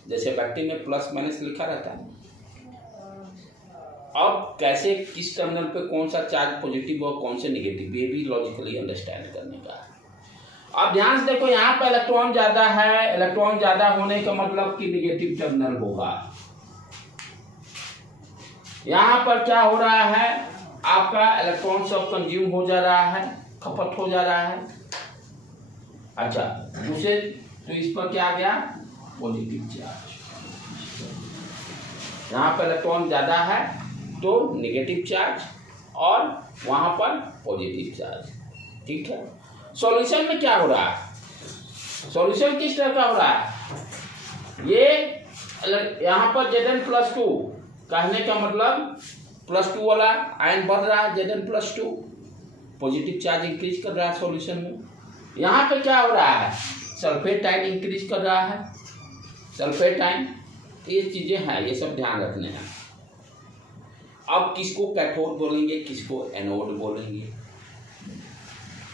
जैसे बैटरी में प्लस माइनस लिखा रहता है, अब कैसे किस टर्मिनल पे कौन सा चार्ज पॉजिटिव और कौन से नेगेटिव, ये भी लॉजिकली अंडरस्टैंड करने का है। अब ध्यान से देखो, यहाँ पर इलेक्ट्रॉन ज्यादा है, इलेक्ट्रॉन ज्यादा होने का मतलब कि नेगेटिव टर्मिनल होगा। यहाँ पर क्या हो रहा है, आपका इलेक्ट्रॉन सब कंज्यूम हो जा रहा है, खपत हो जा रहा है। अच्छा, दूसरे तो इस पर क्या आ गया, पॉजिटिव चार्ज। यहाँ पर इलेक्ट्रॉन ज्यादा है तो नेगेटिव चार्ज, और वहां पर पॉजिटिव चार्ज। ठीक है, सॉल्यूशन में क्या हो रहा है, सॉल्यूशन किस तरह का हो रहा है, ये यहाँ पर Zn+2 कहने का मतलब +2 वाला आयन बढ़ रहा है, Zn+2 पॉजिटिव चार्ज इंक्रीज कर रहा है सॉल्यूशन में। यहाँ पे क्या हो रहा है, सल्फेट आयन इंक्रीज कर रहा है, सल्फेट आयन। ये चीजें हैं, ये सब ध्यान रखने हैं। अब किसको कैथोड बोलेंगे, किसको एनोड बोलेंगे,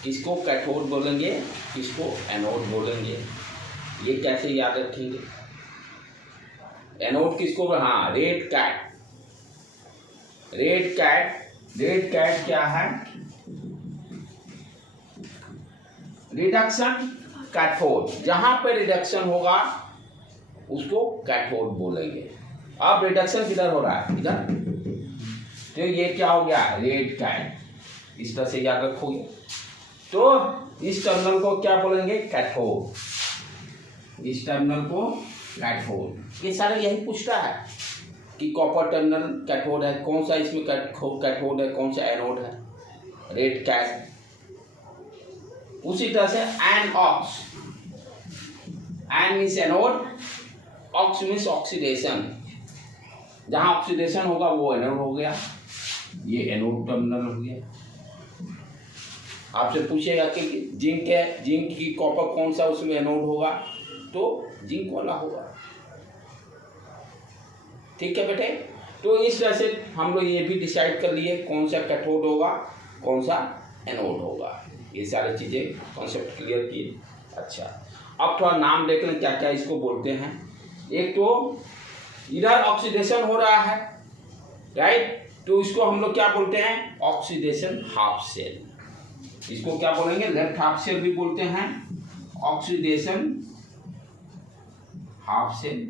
किसको कैथोड बोलेंगे, किसको एनोड बोलेंगे, ये कैसे याद रखेंगे। एनोड किसको, हाँ, रेड कैट। रेड कैट क्या है, रिडक्शन कैथोड। जहां पे रिडक्शन होगा उसको कैथोड बोलेंगे। अब रिडक्शन किधर हो रहा है, इधर, तो ये क्या हो गया, रेड कैट। इस तरह से याद रखोगे। तो इस टर्मिनल को क्या बोलेंगे, कैथोड। इस टर्मिनल को कैथोड। ये सारे यही पूछता है कि कॉपर टर्मिनल कैथोड है, कौन सा इसमें कैथोड है, कौन सा एनोड है। रेड कैट उसी तरह से an ox, an means anode, ox means oxidation, जहां ऑक्सीडेशन होगा वो एनोड हो गया, ये एनोड टर्मिनल हो गया। आपसे पूछेगा कि जिंक है, जिंक की कॉपर कौन सा उसमें एनोड होगा, तो जिंक वाला होगा। ठीक है बेटे, तो इस तरह से हम लोग ये भी डिसाइड कर लिए कौन सा कैथोड होगा, कौन सा एनोड होगा। ये सारी चीजें कॉन्सेप्ट क्लियर किए। अच्छा, अब थोड़ा नाम देख लें क्या क्या इसको बोलते हैं। एक तो इधर ऑक्सीडेशन हो रहा है, राइट, तो इसको हम लोग क्या बोलते हैं, ऑक्सीडेशन हाफ सेल। इसको क्या बोलेंगे, लेफ्ट हाफ सेल भी बोलते हैं, ऑक्सीडेशन हाफ सेल।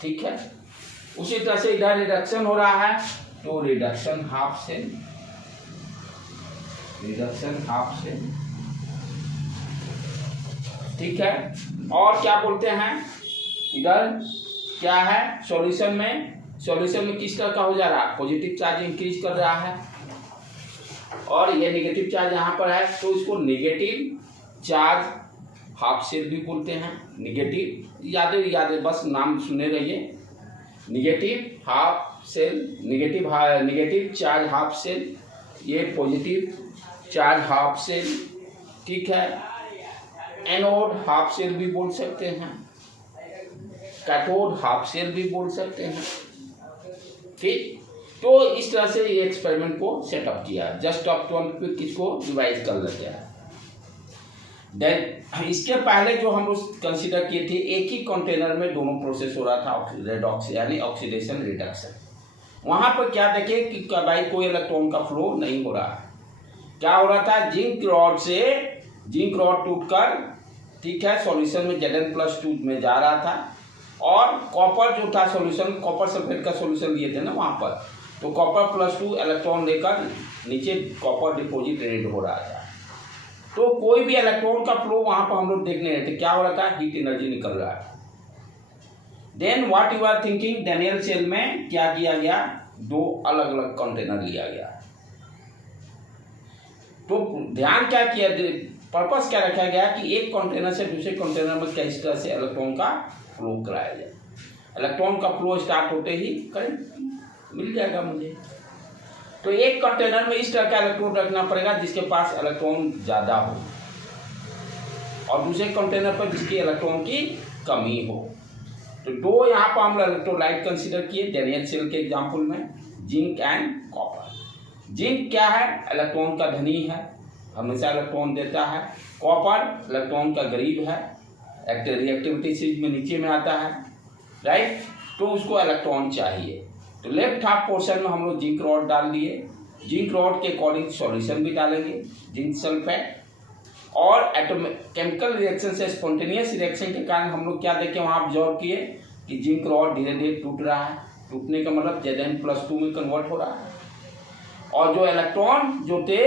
ठीक है, उसी तरह से इधर रिडक्शन हो रहा है तो reduction half cell, reduction half cell. ठीक है, और क्या बोलते हैं, इधर क्या है, सॉल्यूशन में किस तरह का हो जा रहा है, पॉजिटिव चार्ज इंक्रीज कर रहा है, और ये नेगेटिव चार्ज यहाँ पर है तो इसको नेगेटिव चार्ज हाफ सेल भी बोलते हैं। नेगेटिव याद बस नाम सुने रहिए, negative half cell, negative charge half cell, ये पॉजिटिव चार्ज हाफ सेल। ठीक है, एनोड हाफ सेल भी बोल सकते हैं, कैथोड हाफ सेल भी बोल सकते हैं। ठीक, तो इस तरह से ये एक्सपेरिमेंट को सेटअप किया, जस्ट ऑफ 12 किसको रिवाइज कर लेते हैं। देन इसके पहले जो हम लोग कंसीडर किए थे, एक ही कंटेनर में दोनों प्रोसेस हो रहा था, रेडॉक्स यानी ऑक्सीडेशन रिडक्शन। वहां पर क्या देखे कि भाई कोई इलेक्ट्रॉन का फ्लो नहीं हो रहा है। क्या हो रहा था, जिंक रॉड से जिंक रॉड टूटकर, ठीक है, सॉल्यूशन में Zn+2 में जा रहा था, और कॉपर जो था सॉल्यूशन, कॉपर सल्फेट का सॉल्यूशन लिए थे ना वहां पर, तो कॉपर +2 इलेक्ट्रॉन लेकर नीचे कॉपर डिपॉजिट रेड हो रहा था। तो कोई भी इलेक्ट्रॉन का फ्लो वहां पर हम लोग देखने रहे थे, क्या हो रहा था, हीट एनर्जी निकल रहा है। Then what you are thinking, Daniell cell में क्या किया गया, दो अलग अलग कंटेनर लिया गया। तो ध्यान क्या किया, पर्पस क्या रखा गया कि एक कंटेनर से दूसरे कंटेनर में किस तरह से इलेक्ट्रॉन का फ्लो कराया जाए। इलेक्ट्रॉन का फ्लो स्टार्ट होते ही करंट मिल जाएगा मुझे, तो एक कंटेनर में इस तरह का इलेक्ट्रोड रखना पड़ेगा जिसके पास इलेक्ट्रॉन ज़्यादा हो, और दूसरे कंटेनर पर जिसकी इलेक्ट्रॉन की कमी हो। तो दो यहाँ पर हम इलेक्ट्रोलाइट कंसीडर किए डैनियल सेल के एग्जाम्पल में, जिंक एंड कॉपर। जिंक क्या है, इलेक्ट्रॉन का धनी है, हमेशा इलेक्ट्रॉन देता है। कॉपर इलेक्ट्रॉन का गरीब है, रिएक्टिविटी सीरीज में नीचे में आता है, राइट, तो उसको इलेक्ट्रॉन चाहिए। तो लेफ्ट हाफ पोर्शन में हम लोग जिंक रॉड डाल दिए, जिंक रॉड के अकॉर्डिंग सॉल्यूशन भी डालेंगे, जिंक सल्फेट, और केमिकल रिएक्शन से, स्पॉन्टेनियस रिएक्शन के कारण हम लोग क्या देखें वहाँ ऑब्जर्व किए कि जिंक रॉड धीरे धीरे टूट रहा है। टूटने का मतलब Zn+2 में कन्वर्ट हो रहा है, और जो इलेक्ट्रॉन जो थे,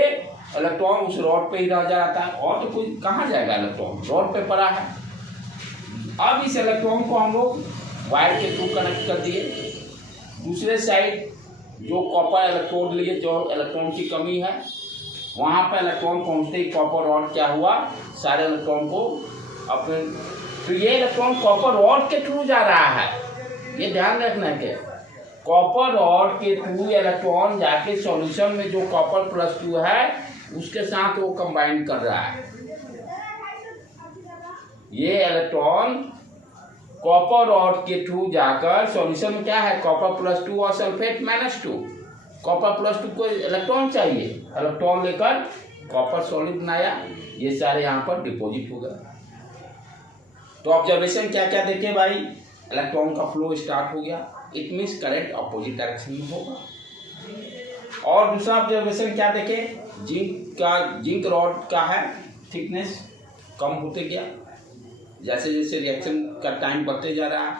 इलेक्ट्रॉन उस रॉड पे ही रह जाता है, और तो कोई कहाँ जाएगा, इलेक्ट्रॉन रॉड पे पड़ा है। अब इस इलेक्ट्रॉन को हम लोग वायर के थ्रू कनेक्ट कर दिए, दूसरे साइड जो कॉपर इलेक्ट्रोड लिए, जो इलेक्ट्रॉन की कमी है, वहाँ पर इलेक्ट्रॉन पहुँचते ही कॉपर रॉड क्या हुआ, सारे इलेक्ट्रॉन को अपने, तो ये इलेक्ट्रॉन कॉपर रॉड के थ्रू जा रहा है, ये ध्यान रखना है कि कॉपर रॉड के थ्रू इलेक्ट्रॉन जाके सॉल्यूशन में जो कॉपर +2 है उसके साथ वो कंबाइन कर रहा है। ये इलेक्ट्रॉन कॉपर रॉड के थ्रू जाकर सॉल्यूशन में क्या है, कॉपर +2 और सल्फेट -2, कॉपर +2 को इलेक्ट्रॉन चाहिए, इलेक्ट्रॉन लेकर कॉपर सॉलिड बनाया, ये सारे यहाँ पर डिपॉजिट हो गए। तो ऑब्जर्वेशन क्या क्या देखे भाई, इलेक्ट्रॉन का फ्लो स्टार्ट हो गया, it means current opposite direction में होगा। और दूसरा ऑब्जर्वेशन क्या देखे, जिंक रॉड का है थिकनेस कम होते गया जैसे जैसे रिएक्शन का टाइम बढ़ते जा रहा है,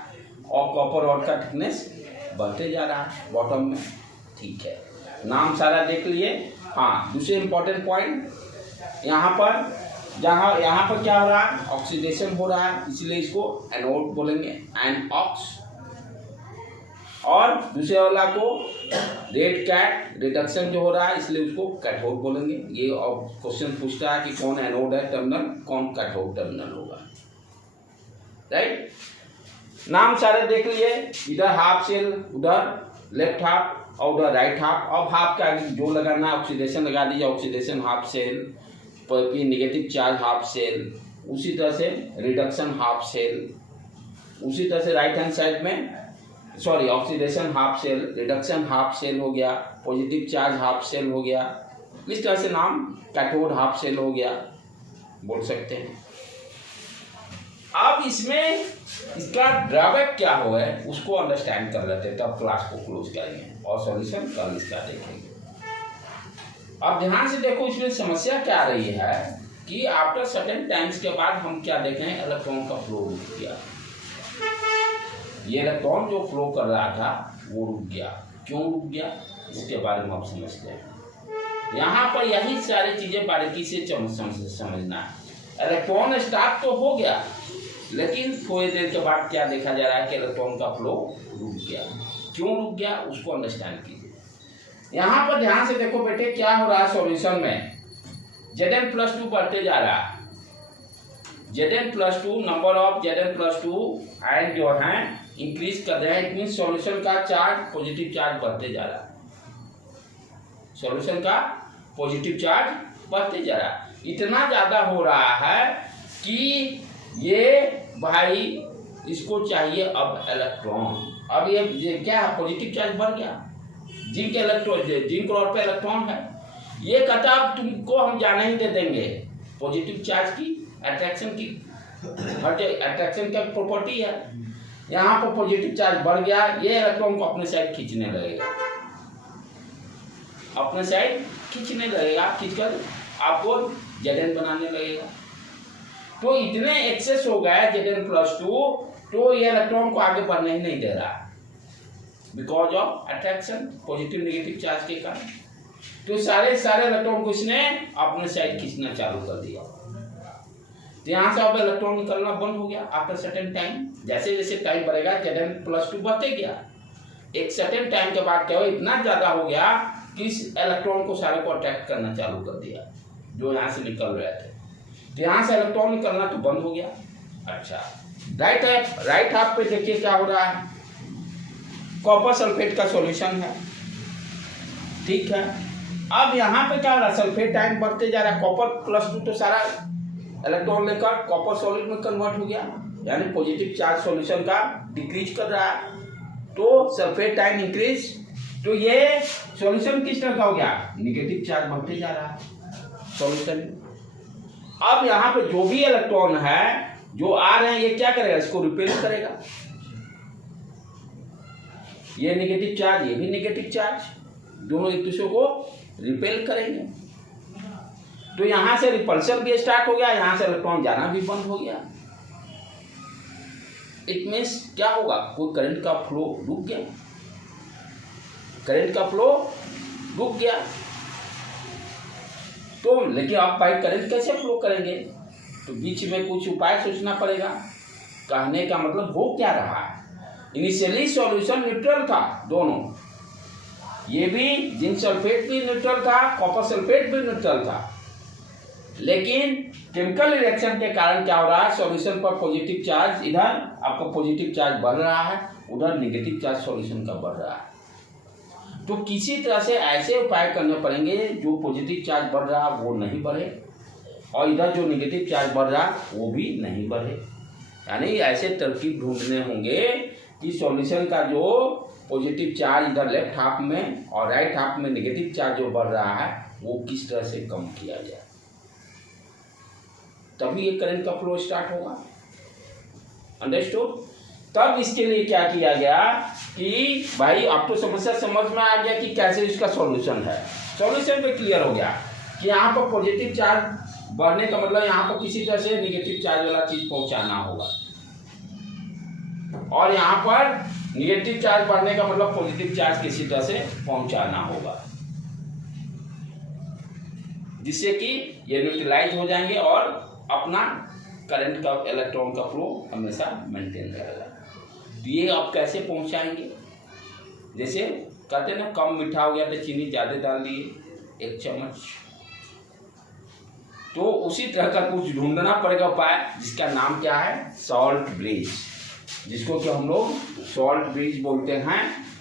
और कॉपर रॉड का थिकनेस बढ़ते जा रहा है बॉटम में। ठीक है, नाम सारा देख लिए। हाँ, दूसरे इंपॉर्टेंट पॉइंट यहाँ पर, यहाँ पर क्या हो रहा है, ऑक्सीडेशन हो रहा है, इसलिए इसको एनोड बोलेंगे, एन ऑक्स। और दूसरे वाला को रेड कैट रिडक्शन जो हो रहा है इसलिए उसको कैथोड बोलेंगे। ये अब क्वेश्चन पूछता है कि कौन एनोड है टर्मिनल, कौन कैथोड टर्मिनल होगा, राइट। नाम सारे देख लिए, इधर हाफ शेल, उधर लेफ्ट हाफ और उधर राइट हाफ। अब हाफ का जो लगाना है ऑक्सीडेशन लगा दीजिए, oxidation half cell, negative charge half cell, उसी तरह से रिडक्शन हाफ शेल, उसी तरह से राइट हैंड साइड में sorry oxidation half cell, reduction half cell हो गया, पॉजिटिव चार्ज हाफ शेल हो गया, इस तरह से नाम कैथोड हाफ शेल हो गया बोल सकते हैं। अब इसमें इसका ड्रॉबैक क्या हो है उसको अंडरस्टैंड कर लेते हैं, तब क्लास को क्लोज करेंगे और सॉल्यूशन कल इसका देखेंगे। अब ध्यान से देखो इसमें समस्या क्या आ रही है कि आफ्टर सर्टेन टाइम्स के बाद हम क्या देख रहे हैं, इलेक्ट्रॉन का फ्लो रुक गया। ये इलेक्ट्रॉन जो फ्लो कर रहा था वो रुक गया। क्यों रुक गया इसके बारे में आप समझते हैं। यहाँ पर यही सारी चीजें बारीकी से समझना है। इलेक्ट्रॉन स्टार्ट तो हो गया लेकिन थोड़ी देर के बाद क्या देखा जा रहा है कि इलेक्ट्रॉन का फ्लो रुक गया। क्यों रुक गया उसको अंडरस्टैंड कीजिए। यहाँ पर ध्यान से देखो बेटे क्या हो रहा है सॉल्यूशन में, Zn+2 बढ़ते जा रहा है। Zn+2 number of Zn+2 ion जो है इंक्रीज कर रहे हैं। इट मीन सॉल्यूशन का चार्ज पॉजिटिव चार्ज बढ़ते जा रहा है। सॉल्यूशन का पॉजिटिव चार्ज बढ़ते जा रहा है। इतना ज्यादा हो रहा है कि ये भाई इसको चाहिए अब इलेक्ट्रॉन। अब ये क्या है, पॉजिटिव चार्ज बढ़ गया, जिंक इलेक्ट्रॉन, जिंक रॉड पे इलेक्ट्रॉन है। ये कहता अब तुमको हम जाने ही दे देंगे। पॉजिटिव चार्ज की अट्रैक्शन की अट्रैक्शन का प्रॉपर्टी है। यहाँ पर पॉजिटिव चार्ज बढ़ गया, ये इलेक्ट्रॉन को अपने साइड खींचने लगेगा, अपने साइड खींचने लगेगा, खींचकर आपको Zn बनाने लगेगा। तो इतने एक्सेस हो गया Zn+2 तो ये इलेक्ट्रॉन को आगे बढ़ने ही नहीं दे रहा because of attraction, positive negative charge के कारण। तो सारे इलेक्ट्रॉन को इसने अपने साइड खींचना चालू कर दिया। तो यहाँ से अब इलेक्ट्रॉन निकलना बंद हो गया आफ्टर सर्टेन टाइम। जैसे जैसे टाइम बढ़ेगा Zn+2 बढ़ते गया। एक सर्टेन टाइम के बाद क्या हुआ, इतना ज्यादा हो गया कि इस इलेक्ट्रॉन को सारे को अट्रैक्ट करना चालू कर दिया जो यहाँ से निकल रहे थे। तो यहाँ से इलेक्ट्रॉन निकलना तो बंद हो गया। अच्छा, राइट हाफ पे देखिए क्या हो रहा है, कॉपर सल्फेट का सॉल्यूशन है, ठीक है। अब यहाँ पे क्या हो रहा है, सल्फेट टाइम बढ़ते जा रहा है। कॉपर+2 तो सारा इलेक्ट्रॉन लेकर कॉपर सॉलिड में कन्वर्ट हो गया, यानी पॉजिटिव चार्ज सॉल्यूशन का डिक्रीज कर रहा है। तो सल्फेट टाइम इंक्रीज, तो ये सॉल्यूशन किस तरह का हो गया, नेगेटिव चार्ज बढ़ते जा रहा है सॉल्यूशन। अब यहाँ पे जो भी इलेक्ट्रॉन है जो आ रहे हैं ये क्या करेगा, इसको रिपेल करेगा। ये नेगेटिव चार्ज, ये भी नेगेटिव चार्ज, दोनों एक दूसरे को रिपेल करेंगे। तो यहां से रिपल्शन भी स्टार्ट हो गया, यहां से इलेक्ट्रॉन जाना भी बंद हो गया। इट मीन्स क्या होगा, कोई करंट का फ्लो रुक गया, करंट का फ्लो रुक गया। तो लेकिन आप भाई करंट कैसे फ्लो करेंगे, तो बीच में कुछ उपाय सोचना पड़ेगा। कहने का मतलब हो क्या रहा है, इनिशियली सॉल्यूशन न्यूट्रल था दोनों, ये भी जिंक सल्फेट भी न्यूट्रल था, कॉपर सल्फेट भी न्यूट्रल था। लेकिन केमिकल रिएक्शन के कारण क्या हो रहा है, सॉल्यूशन पर पॉजिटिव चार्ज, इधर आपका पॉजिटिव चार्ज बढ़ रहा है, उधर नेगेटिव चार्ज सॉल्यूशन का बढ़ रहा है। तो किसी तरह से ऐसे उपाय करने पड़ेंगे जो पॉजिटिव चार्ज बढ़ रहा है वो नहीं बढ़े और इधर जो नेगेटिव चार्ज बढ़ रहा है वो भी नहीं बढ़े। यानी ऐसे तरकीब ढूंढने होंगे कि सॉल्यूशन का जो पॉजिटिव चार्ज इधर लेफ्ट हाफ में और राइट हाफ में नेगेटिव चार्ज जो बढ़ रहा है वो किस तरह से कम किया जाए, तभी ये करंट का फ्लो स्टार्ट होगा। अंडरस्टूड। तब इसके लिए क्या किया गया कि भाई अब तो समस्या समझ में आ गया कि कैसे इसका सॉल्यूशन है। सॉल्यूशन पे क्लियर हो गया कि यहाँ पर पॉजिटिव चार्ज बढ़ने का मतलब यहाँ पर किसी तरह से नेगेटिव चार्ज वाला चीज पहुंचाना होगा और यहाँ पर नेगेटिव चार्ज बढ़ने का मतलब पॉजिटिव चार्ज किसी तरह से पहुंचाना होगा, जिससे कि ये न्यूट्रलाइज हो जाएंगे और अपना करंट का, इलेक्ट्रॉन का फ्लो हमेशा मेंटेन रहेगा। तो ये आप कैसे पहुंचाएंगे, जैसे कहते हैं ना कम मीठा हो गया तो चीनी ज़्यादा डाल दिए 1 चम्मच। तो उसी तरह का कुछ ढूंढना पड़ेगा उपाय, जिसका नाम क्या है, सॉल्ट ब्रिज, जिसको कि हम लोग सॉल्ट ब्रिज बोलते हैं।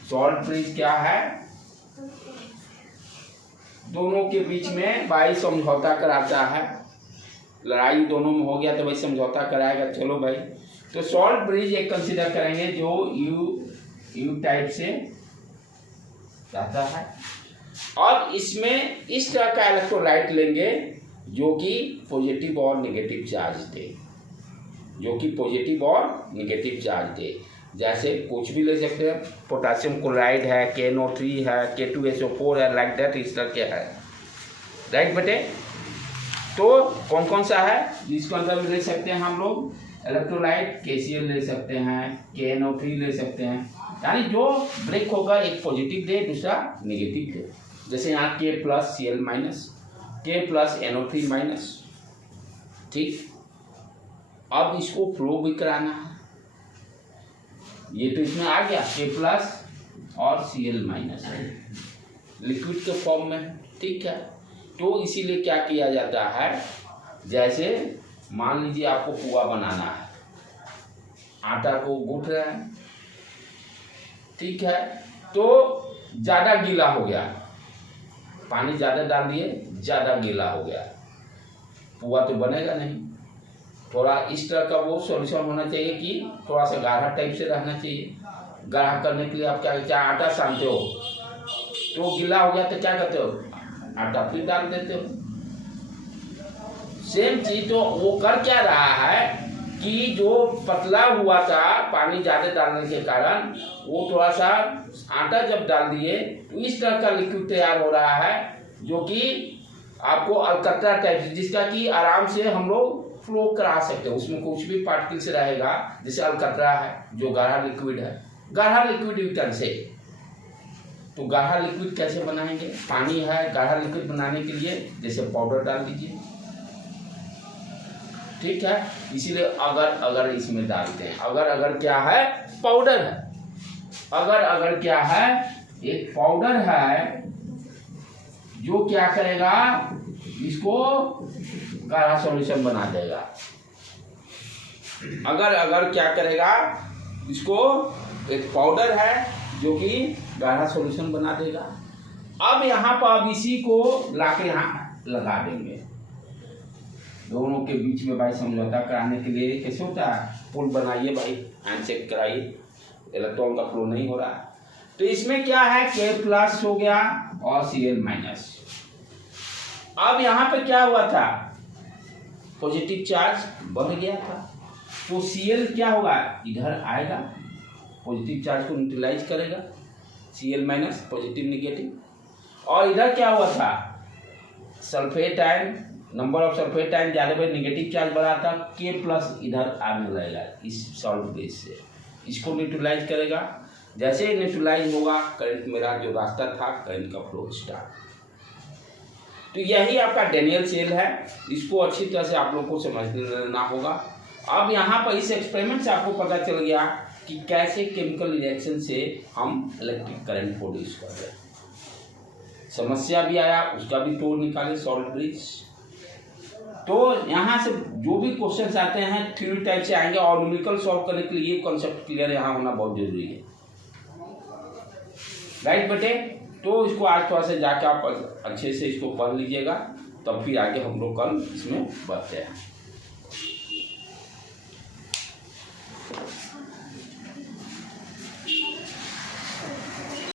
सॉल्ट ब्रिज क्या है, दोनों के बीच में भाई समझौता कराता है। लड़ाई दोनों में हो गया तो भाई समझौता कराएगा, चलो भाई। तो सॉल्ट ब्रिज एक कंसीडर करेंगे जो यू टाइप से रहता है, और इसमें इस तरह का इलेक्ट्रोलाइट लेंगे जो कि पॉजिटिव और नेगेटिव चार्ज दे, जो कि पॉजिटिव और नेगेटिव चार्ज दे। जैसे कुछ भी ले सकते हैं, पोटासियम क्लोराइड है, KNO3 है, K2SO4 है, लाइक दैट, इस तरह के है, राइट बेटे। तो कौन कौन सा है, जिसको अंदर ले सकते हैं हम लोग इलेक्ट्रोलाइट, KCl ले सकते हैं, KNO3 ले सकते हैं, यानी जो ब्रेक होगा एक पॉजिटिव दे दूसरा नेगेटिव दे। जैसे यहाँ K+Cl-, K+NO3-, ठीक। अब इसको फ्लो भी कराना है, ये तो इसमें आ गया K+ और Cl- लिक्विड के फॉर्म में, ठीक है। तो इसीलिए क्या किया जाता है, जैसे मान लीजिए आपको पुआ बनाना है, आटा को गूंथ रहे हैं, ठीक है, तो ज़्यादा गीला हो गया, पानी ज़्यादा डाल दिए, ज़्यादा गीला हो गया, पुआ तो बनेगा नहीं। थोड़ा इस तरह का वो सॉल्यूशन होना चाहिए कि थोड़ा सा गाढ़ा टाइप से रहना चाहिए। गाढ़ा करने के लिए आप क्या करते हो, आटा सानते हो तो गीला हो गया तो क्या करते हो, आटा फिर डाल देते हो। सेम चीज तो वो कर क्या रहा है कि जो पतला हुआ था पानी ज़्यादा डालने के कारण, वो थोड़ा सा आटा जब डाल दिए तो इस तरह का लिक्विड तैयार हो रहा है जो कि आपको अलकतरा टाइप से, जिसका कि आराम से हम लोग फ्लो करा सकते हैं, उसमें कुछ भी पार्टिकल्स रहेगा। जैसे अलकतरा है जो गाढ़ा लिक्विड है, गाढ़ा लिक्विड यूटेंसिल। तो गाढ़ा लिक्विड कैसे बनाएंगे, पानी है, गाढ़ा लिक्विड बनाने के लिए जैसे पाउडर डाल दीजिए, ठीक है। इसीलिए अगर इसमें डालते हैं, अगर क्या है, पाउडर है, अगर क्या है, एक पाउडर है जो क्या करेगा, इसको गाढ़ा सॉल्यूशन बना देगा। अगर क्या करेगा, इसको एक पाउडर है जो कि गाढ़ा सॉल्यूशन बना देगा। अब यहाँ पर अब इसी को लाके यहाँ लगा देंगे, दोनों के बीच में भाई समझौता कराने के लिए। कैसे होता है, पुल बनाइए भाई, हैंडशेक कराइए, इलेक्ट्रॉन का फ्लो नहीं हो रहा है। तो इसमें क्या है, K+ हो गया और Cl-। अब यहाँ पे क्या हुआ था, पॉजिटिव चार्ज बढ़ गया था, तो Cl क्या होगा, इधर आएगा, पॉजिटिव चार्ज को न्यूट्रलाइज करेगा, Cl- पॉजिटिव नेगेटिव। और इधर क्या हुआ था, sulphate ion, number of sulphate ion ज़्यादा पे नेगेटिव चार्ज बढ़ा था, K+ इधर आने लगेगा इस सॉल्ट बेस से, इसको न्यूट्रलाइज करेगा। जैसे ही न्यूट्रलाइज होगा, करंट मेरा जो रास्ता था, करंट का फ्लो स्टार्ट। तो यही आपका डैनियल सेल है, इसको अच्छी तरह से आप लोग को समझ लेना होगा। अब यहाँ पर इस एक्सपेरिमेंट से आपको पता चल गया कि कैसे केमिकल रिएक्शन से हम इलेक्ट्रिक करंट प्रोड्यूस कर रहे हैं। समस्या भी आया, उसका भी तोड़ निकाले, सॉल्ट ब्रिज। तो यहाँ से जो भी क्वेश्चंस आते हैं थ्योरी टाइप से आएंगे, और न्यूमेरिकल सॉल्व करने के लिए ये कॉन्सेप्ट क्लियर यहाँ होना बहुत जरूरी है, राइट बेटे। तो इसको आज थोड़ा सा जाके आप अच्छे से इसको पढ़ लीजिएगा, तब फिर आगे हम लोग कल इसमें बढ़ते हैं।